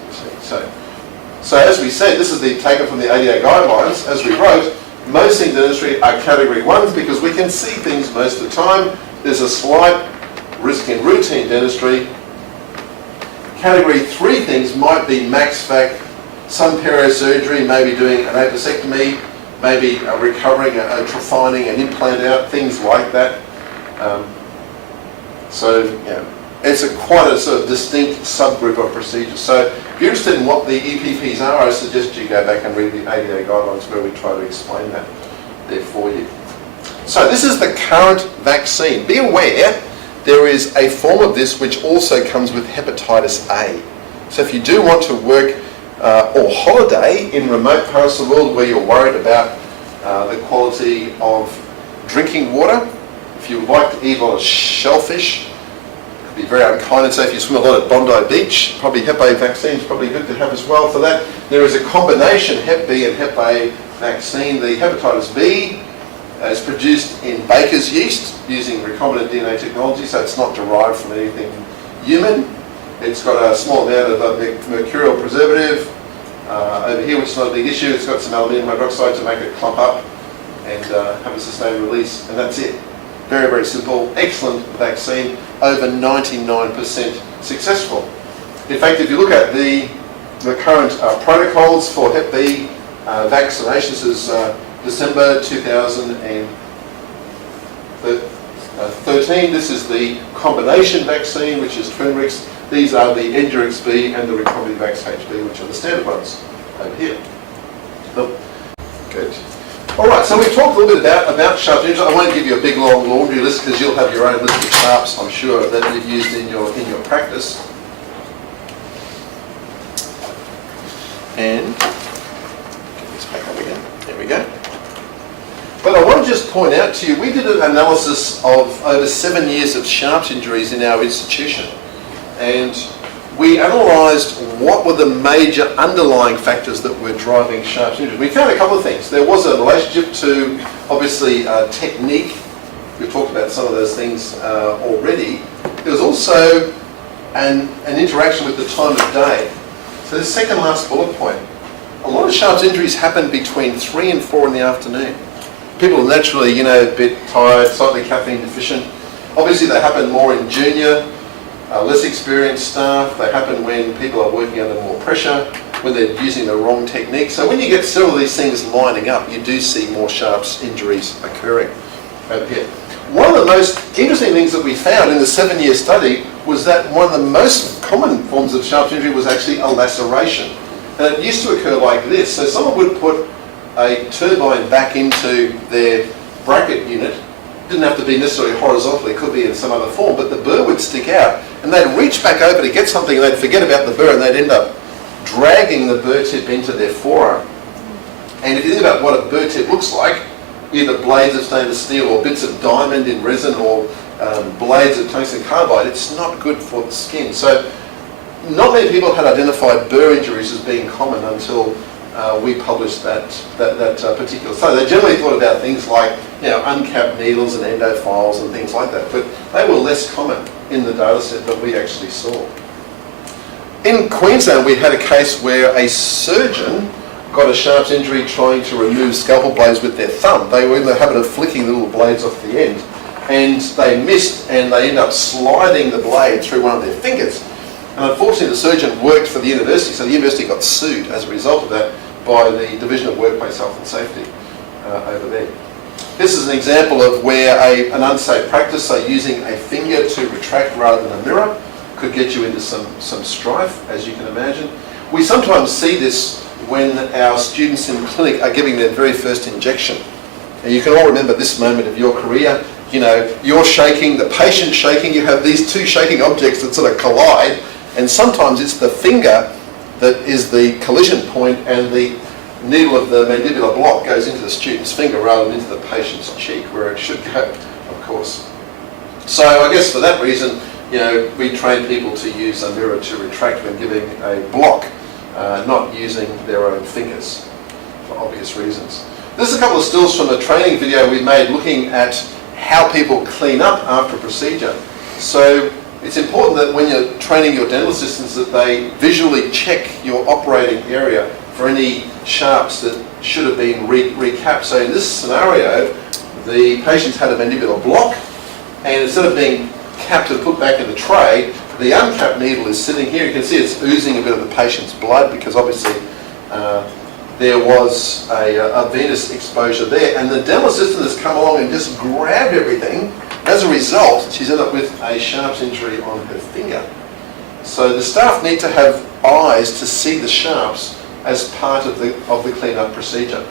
So as we said, this is taken from the ADA guidelines. As we wrote, most things in dentistry are category 1s because we can see things most of the time. There's a slight risk in routine dentistry. Category 3 things might be max fac, some periosurgery, maybe doing an apicectomy, maybe recovering, trephining an implant out, things like that. It's quite a sort of distinct subgroup of procedures. So if you're interested in what the EPPs are, I suggest you go back and read the ADA guidelines where we try to explain that there for you. So this is the current vaccine. Be aware there is a form of this which also comes with hepatitis A. So if you do want to work or holiday in remote parts of the world where you're worried about the quality of drinking water, if you would like to eat a lot of shellfish, be very unkind and say if you swim a lot at Bondi Beach, probably Hep A vaccine is probably good to have as well for that. There is a combination Hep B and Hep A vaccine. The hepatitis B is produced in baker's yeast using recombinant DNA technology, so it's not derived from anything human. It's got a small amount of mercurial preservative over here, which is not a big issue. It's got some aluminium hydroxide to make it clump up and have a sustained release, and that's it. Very, very simple, excellent vaccine, over 99% successful. In fact, if you look at the current protocols for Hep B vaccinations, is December 2013. This is the combination vaccine, which is Twinrix. These are the Endurix B and the Recombivavax HB, which are the standard ones over here. Good. All right, so we've talked a little bit about sharps. I won't give you a big long laundry list because you'll have your own list of sharps, I'm sure, that you've used in your practice. And get this back up again. There we go. But I want to just point out to you, we did an analysis of over 7 years of sharps injuries in our institution, and we analysed what were the major underlying factors that were driving sharps injuries. We found a couple of things. There was a relationship to, obviously, technique. We've talked about some of those things already. There was also an interaction with the time of day. So the second last bullet point. A lot of sharps injuries happen between 3 and 4 in the afternoon. People are naturally, a bit tired, slightly caffeine deficient. Obviously, they happen more in junior, less experienced staff. They happen when people are working under more pressure, when they're using the wrong technique. So when you get several of these things lining up, you do see more sharps injuries occurring over here. One of the most interesting things that we found in the 7-year study was that one of the most common forms of sharps injury was actually a laceration. And it used to occur like this. So someone would put a turbine back into their bracket unit. It didn't have to be necessarily horizontally, it could be in some other form, but the burr would stick out and they'd reach back over to get something and they'd forget about the burr and they'd end up dragging the burr tip into their forearm. And if you think about what a burr tip looks like, either blades of stainless steel or bits of diamond in resin or blades of tungsten carbide, it's not good for the skin. So not many people had identified burr injuries as being common until we published that particular study. They generally thought about things like, you know, uncapped needles and endophiles and things like that, but they were less common in the data set that we actually saw. In Queensland, we had a case where a surgeon got a sharps injury trying to remove scalpel blades with their thumb. They were in the habit of flicking the little blades off the end, and they missed and they ended up sliding the blade through one of their fingers. And unfortunately, the surgeon worked for the university, so the university got sued as a result of that by the Division of Workplace Health and Safety over there. This is an example of where an unsafe practice, so using a finger to retract rather than a mirror, could get you into some strife, as you can imagine. We sometimes see this when our students in clinic are giving their very first injection. And you can all remember this moment of your career. You know, you're shaking, the patient's shaking, you have these two shaking objects that sort of collide, and sometimes it's the finger that is the collision point and the needle of the mandibular block goes into the student's finger rather than into the patient's cheek where it should go, of course. So I guess for that reason, you know, we train people to use a mirror to retract when giving a block, not using their own fingers for obvious reasons. This is a couple of stills from a training video we made looking at how people clean up after a procedure. So it's important that when you're training your dental assistants that they visually check your operating area for any sharps that should have been recapped. So in this scenario, the patient's had a mandibular block, and instead of being capped and put back in the tray, the uncapped needle is sitting here. You can see it's oozing a bit of the patient's blood because obviously there was a venous exposure there, and the dental assistant has come along and just grabbed everything. As a result, she's ended up with a sharps injury on her finger. So the staff need to have eyes to see the sharps as part of the clean-up procedure.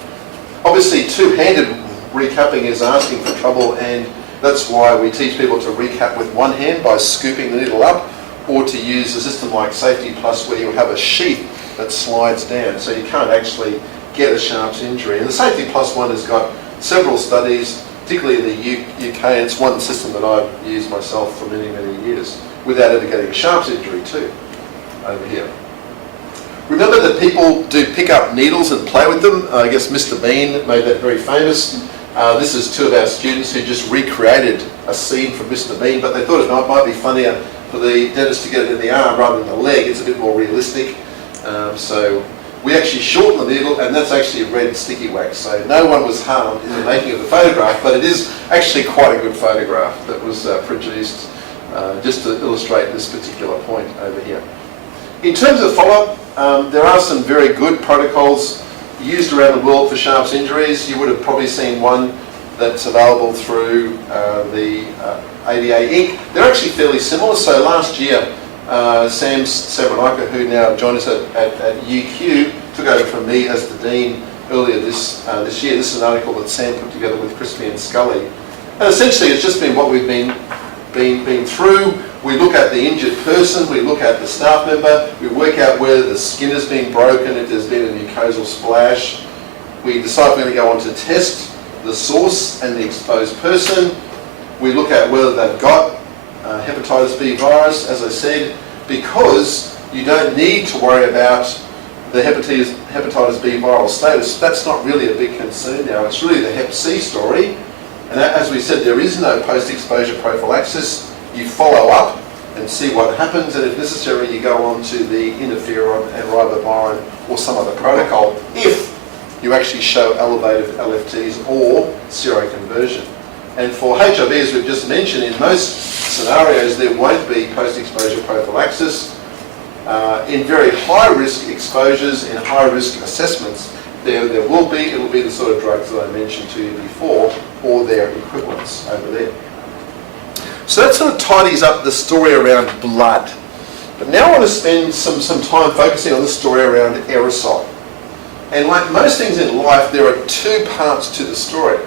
Obviously, two-handed recapping is asking for trouble, and that's why we teach people to recap with one hand by scooping the needle up, or to use a system like Safety Plus where you have a sheath that slides down, so you can't actually get a sharps injury. And the Safety Plus one has got several studies, particularly in the UK, and it's one system that I've used myself for many, many years without ever getting a sharps injury too, over here. Remember that people do pick up needles and play with them. I guess Mr. Bean made that very famous. This is two of our students who just recreated a scene from Mr. Bean, but they thought it might be funnier for the dentist to get it in the arm rather than the leg. It's a bit more realistic. So we actually shorten the needle, and that's actually red sticky wax. So no one was harmed in the making of the photograph, but it is actually quite a good photograph that was produced just to illustrate this particular point over here. In terms of follow-up, there are some very good protocols used around the world for sharps injuries. You would have probably seen one that's available through the ADA Inc. They're actually fairly similar. So last year, Sam Severonica, who now joined us at UQ, took over from me as the Dean earlier this year. This is an article that Sam put together with Crispy and Scully. And essentially it's just been what we've been through. We look at the injured person, we look at the staff member, we work out whether the skin has been broken, if there's been a mucosal splash. We decide we're going to go on to test the source and the exposed person. We look at whether they've got hepatitis B virus, as I said, because you don't need to worry about the hepatitis B viral status. That's not really a big concern now. It's really the hep C story. And as we said, there is no post-exposure prophylaxis. You follow up and see what happens, and if necessary, you go on to the interferon and ribavirin or some other protocol if you actually show elevated LFTs or seroconversion. And for HIV, as we've just mentioned, in most scenarios, there won't be post-exposure prophylaxis. In very high-risk exposures, in high-risk assessments, there will be. It'll be the sort of drugs that I mentioned to you before, or their equivalents over there. So that sort of tidies up the story around blood. But now I want to spend some time focusing on the story around aerosol. And like most things in life, there are two parts to the story: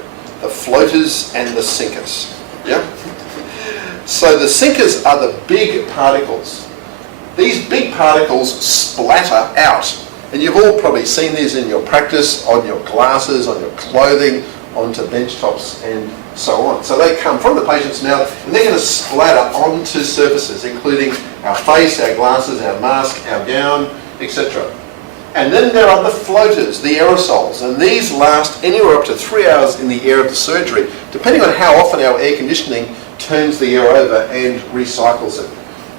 the floaters and the sinkers. Yeah? So the sinkers are the big particles. These big particles splatter out. And you've all probably seen these in your practice, on your glasses, on your clothing, onto bench tops and so on. So they come from the patient's mouth and they're going to splatter onto surfaces, including our face, our glasses, our mask, our gown, etc. And then there are the floaters, the aerosols, and these last anywhere up to 3 hours in the air of the surgery, depending on how often our air conditioning turns the air over and recycles it.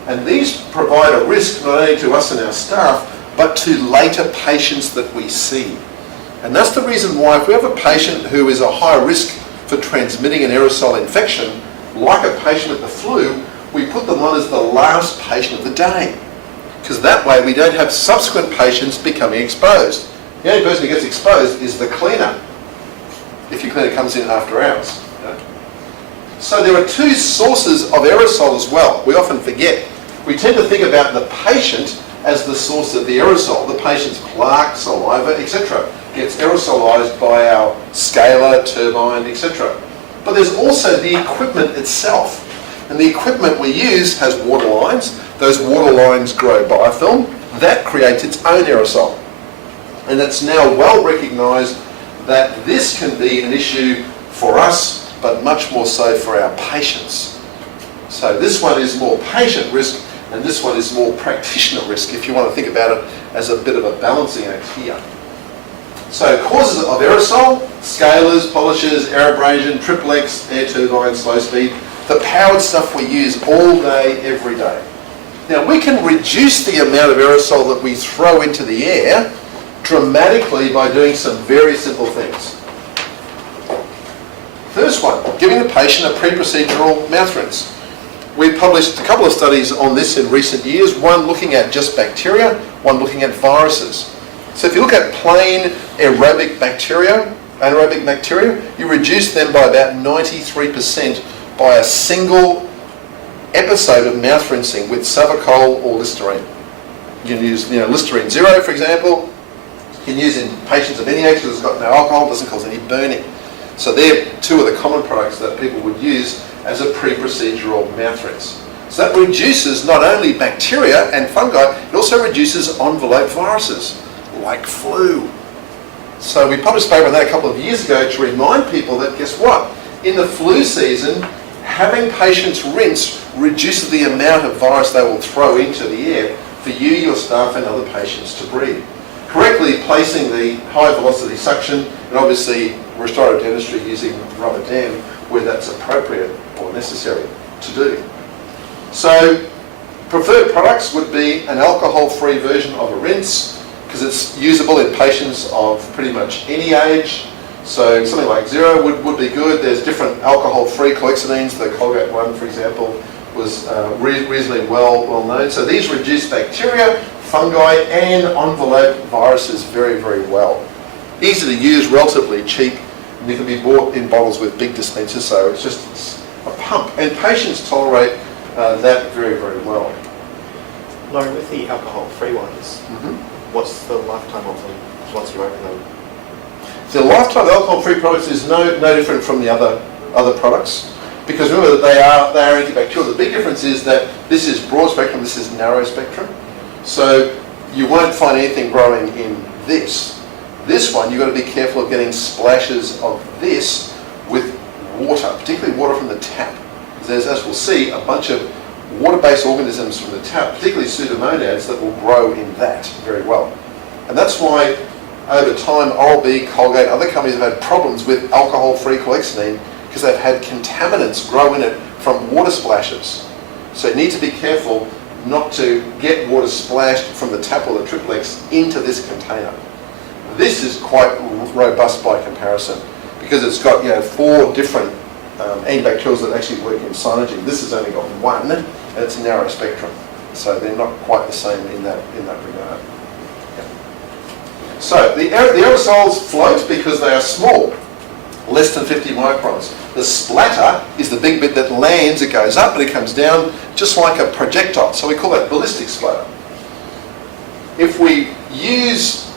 And these provide a risk not only to us and our staff, but to later patients that we see. And that's the reason why if we have a patient who is a high risk for transmitting an aerosol infection, like a patient with the flu, we put them on as the last patient of the day. Because that way we don't have subsequent patients becoming exposed. The only person who gets exposed is the cleaner, if your cleaner comes in after hours. So there are two sources of aerosol as well. We often forget. We tend to think about the patient as the source of the aerosol. The patient's plaque, saliva, etc. gets aerosolized by our scalar, turbine, etc. But there's also the equipment itself. And the equipment we use has water lines. Those water lines grow biofilm. That creates its own aerosol. And it's now well recognised that this can be an issue for us, but much more so for our patients. So this one is more patient risk, and this one is more practitioner risk, if you want to think about it as a bit of a balancing act here. So causes of aerosol: scalars, polishers, air abrasion, triple X, air turbine, slow speed, the powered stuff we use all day, every day. Now we can reduce the amount of aerosol that we throw into the air dramatically by doing some very simple things. First one, giving the patient a pre-procedural mouth rinse. We've published a couple of studies on this in recent years, one looking at just bacteria, one looking at viruses. So if you look at plain aerobic bacteria, anaerobic bacteria, you reduce them by about 93% by a single episode of mouth rinsing with Savicol or Listerine. You can use Listerine Zero, for example. You can use in patients of any age because it's got no alcohol, doesn't cause any burning. So they're two of the common products that people would use as a pre-procedural mouth rinse. So that reduces not only bacteria and fungi, it also reduces envelope viruses, like flu. So we published a paper on that a couple of years ago to remind people that, guess what? In the flu season, having patients rinse reduces the amount of virus they will throw into the air for you, your staff, and other patients to breathe. Correctly placing the high velocity suction, and obviously restorative dentistry using rubber dam where that's appropriate or necessary to do. So preferred products would be an alcohol-free version of a rinse because it's usable in patients of pretty much any age. So something like Zero would be good. There's different alcohol-free cloxidines. The Colgate one, for example, was reasonably well known. So these reduce bacteria, fungi, and envelope viruses very, very well. Easy to use, relatively cheap, and they can be bought in bottles with big dispensers, so it's just a pump. And patients tolerate that very, very well. Lauren, with the alcohol-free ones, what's the lifetime of them once you open them? The lifetime of alcohol-free products is no different from the other products, because remember that they are antibacterial. The big difference is that this is broad spectrum, this is narrow spectrum. So you won't find anything growing in this. This one, you've got to be careful of getting splashes of this with water, particularly water from the tap. There's, as we'll see, a bunch of water-based organisms from the tap, particularly pseudomonads, that will grow in that very well. And that's why over time, Oral-B, Colgate, other companies have had problems with alcohol-free cloxidine because they've had contaminants grow in it from water splashes. So you need to be careful not to get water splashed from the tap or the triplex into this container. This is quite robust by comparison because it's got 4 different antibacterials that actually work in Cyanogen. This has only got one, and it's narrow spectrum, so they're not quite the same in that regard. Yeah. So the aerosols float because they are small. less than 50 microns. The splatter is the big bit that lands, it goes up and it comes down just like a projectile. So we call that ballistic splatter. If we use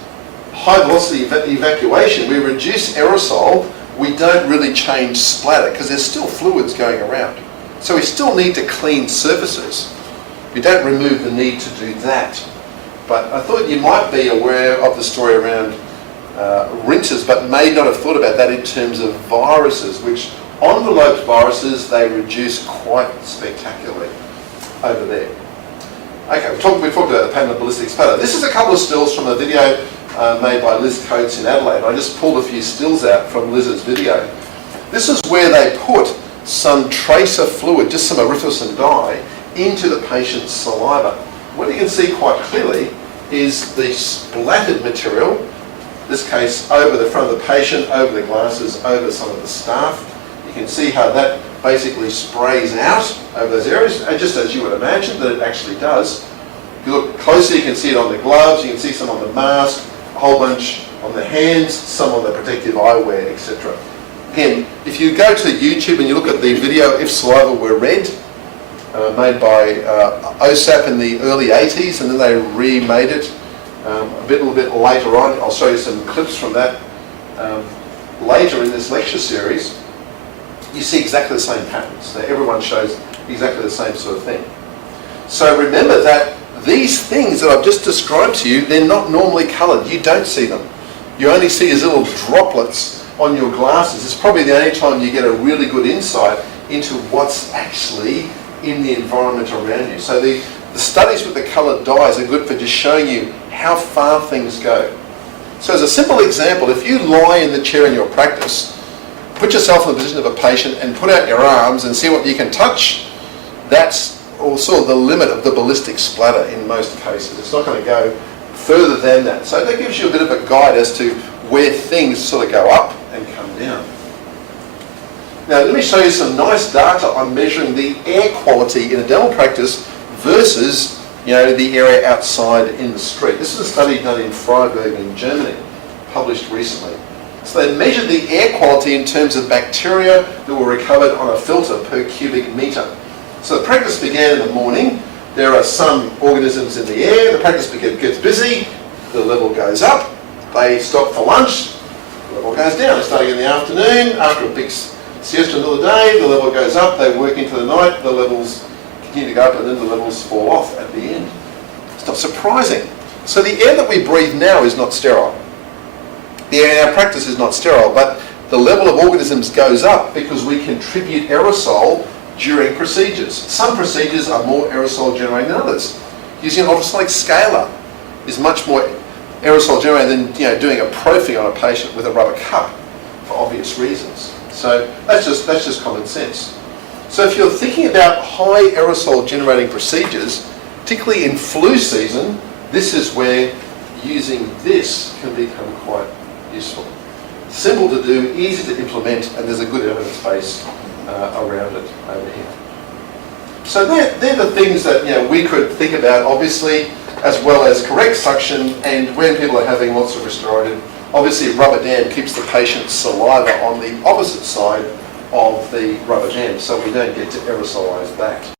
high velocity evacuation, we reduce aerosol, we don't really change splatter because there's still fluids going around. So we still need to clean surfaces. We don't remove the need to do that. But I thought you might be aware of the story around rinses, but may not have thought about that in terms of viruses, which enveloped viruses, they reduce quite spectacularly over there. Okay, we've talked about the pattern of ballistic splatter. This is a couple of stills from a video made by Liz Coates in Adelaide. I just pulled a few stills out from Liz's video. This is where they put some tracer fluid, just some erythrocin dye, into the patient's saliva. What you can see quite clearly is the splattered material, in this case over the front of the patient, over the glasses, over some of the staff. You can see how that basically sprays out over those areas, and just as you would imagine that it actually does. If you look closely, you can see it on the gloves, you can see some on the mask, a whole bunch on the hands, some on the protective eyewear, etc. Again, if you go to YouTube and you look at the video If Saliva Were Red, made by OSAP in the early 80s, and then they remade it a little bit later on. I'll show you some clips from that later in this lecture series. You see exactly the same patterns. So everyone shows exactly the same sort of thing. So remember that these things that I've just described to you, they're not normally coloured. You don't see them. You only see these little droplets on your glasses. It's probably the only time you get a really good insight into what's actually in the environment around you. So the studies with the coloured dyes are good for just showing you how far things go. So as a simple example, if you lie in the chair in your practice, put yourself in the position of a patient and put out your arms and see what you can touch, that's also the limit of the ballistic splatter in most cases. It's not going to go further than that. So that gives you a bit of a guide as to where things sort of go up and come down. Now let me show you some nice data on measuring the air quality in a dental practice versus, the area outside in the street. This is a study done in Freiburg in Germany, published recently. So they measured the air quality in terms of bacteria that were recovered on a filter per cubic metre. So the practice began in the morning. There are some organisms in the air. The practice gets busy. The level goes up. They stop for lunch. The level goes down. Starting in the afternoon, after a big siesta another day, the level goes up. They work into the night. The levels continue to go up, and then the levels fall off at the end. It's not surprising. So the air that we breathe now is not sterile. The air in our practice is not sterile, but the level of organisms goes up because we contribute aerosol during procedures. Some procedures are more aerosol generating than others. Using an ultrasonic scaler is much more aerosol generating than doing a profing on a patient with a rubber cup, for obvious reasons. So that's just common sense. So if you're thinking about high aerosol generating procedures, particularly in flu season, this is where using this can become quite useful. Simple to do, easy to implement, and there's a good evidence base around it over here. So they're the things that we could think about, obviously, as well as correct suction, and when people are having lots of restorative, obviously rubber dam keeps the patient's saliva on the opposite side of the rubber dam, so we don't get to aerosolize that.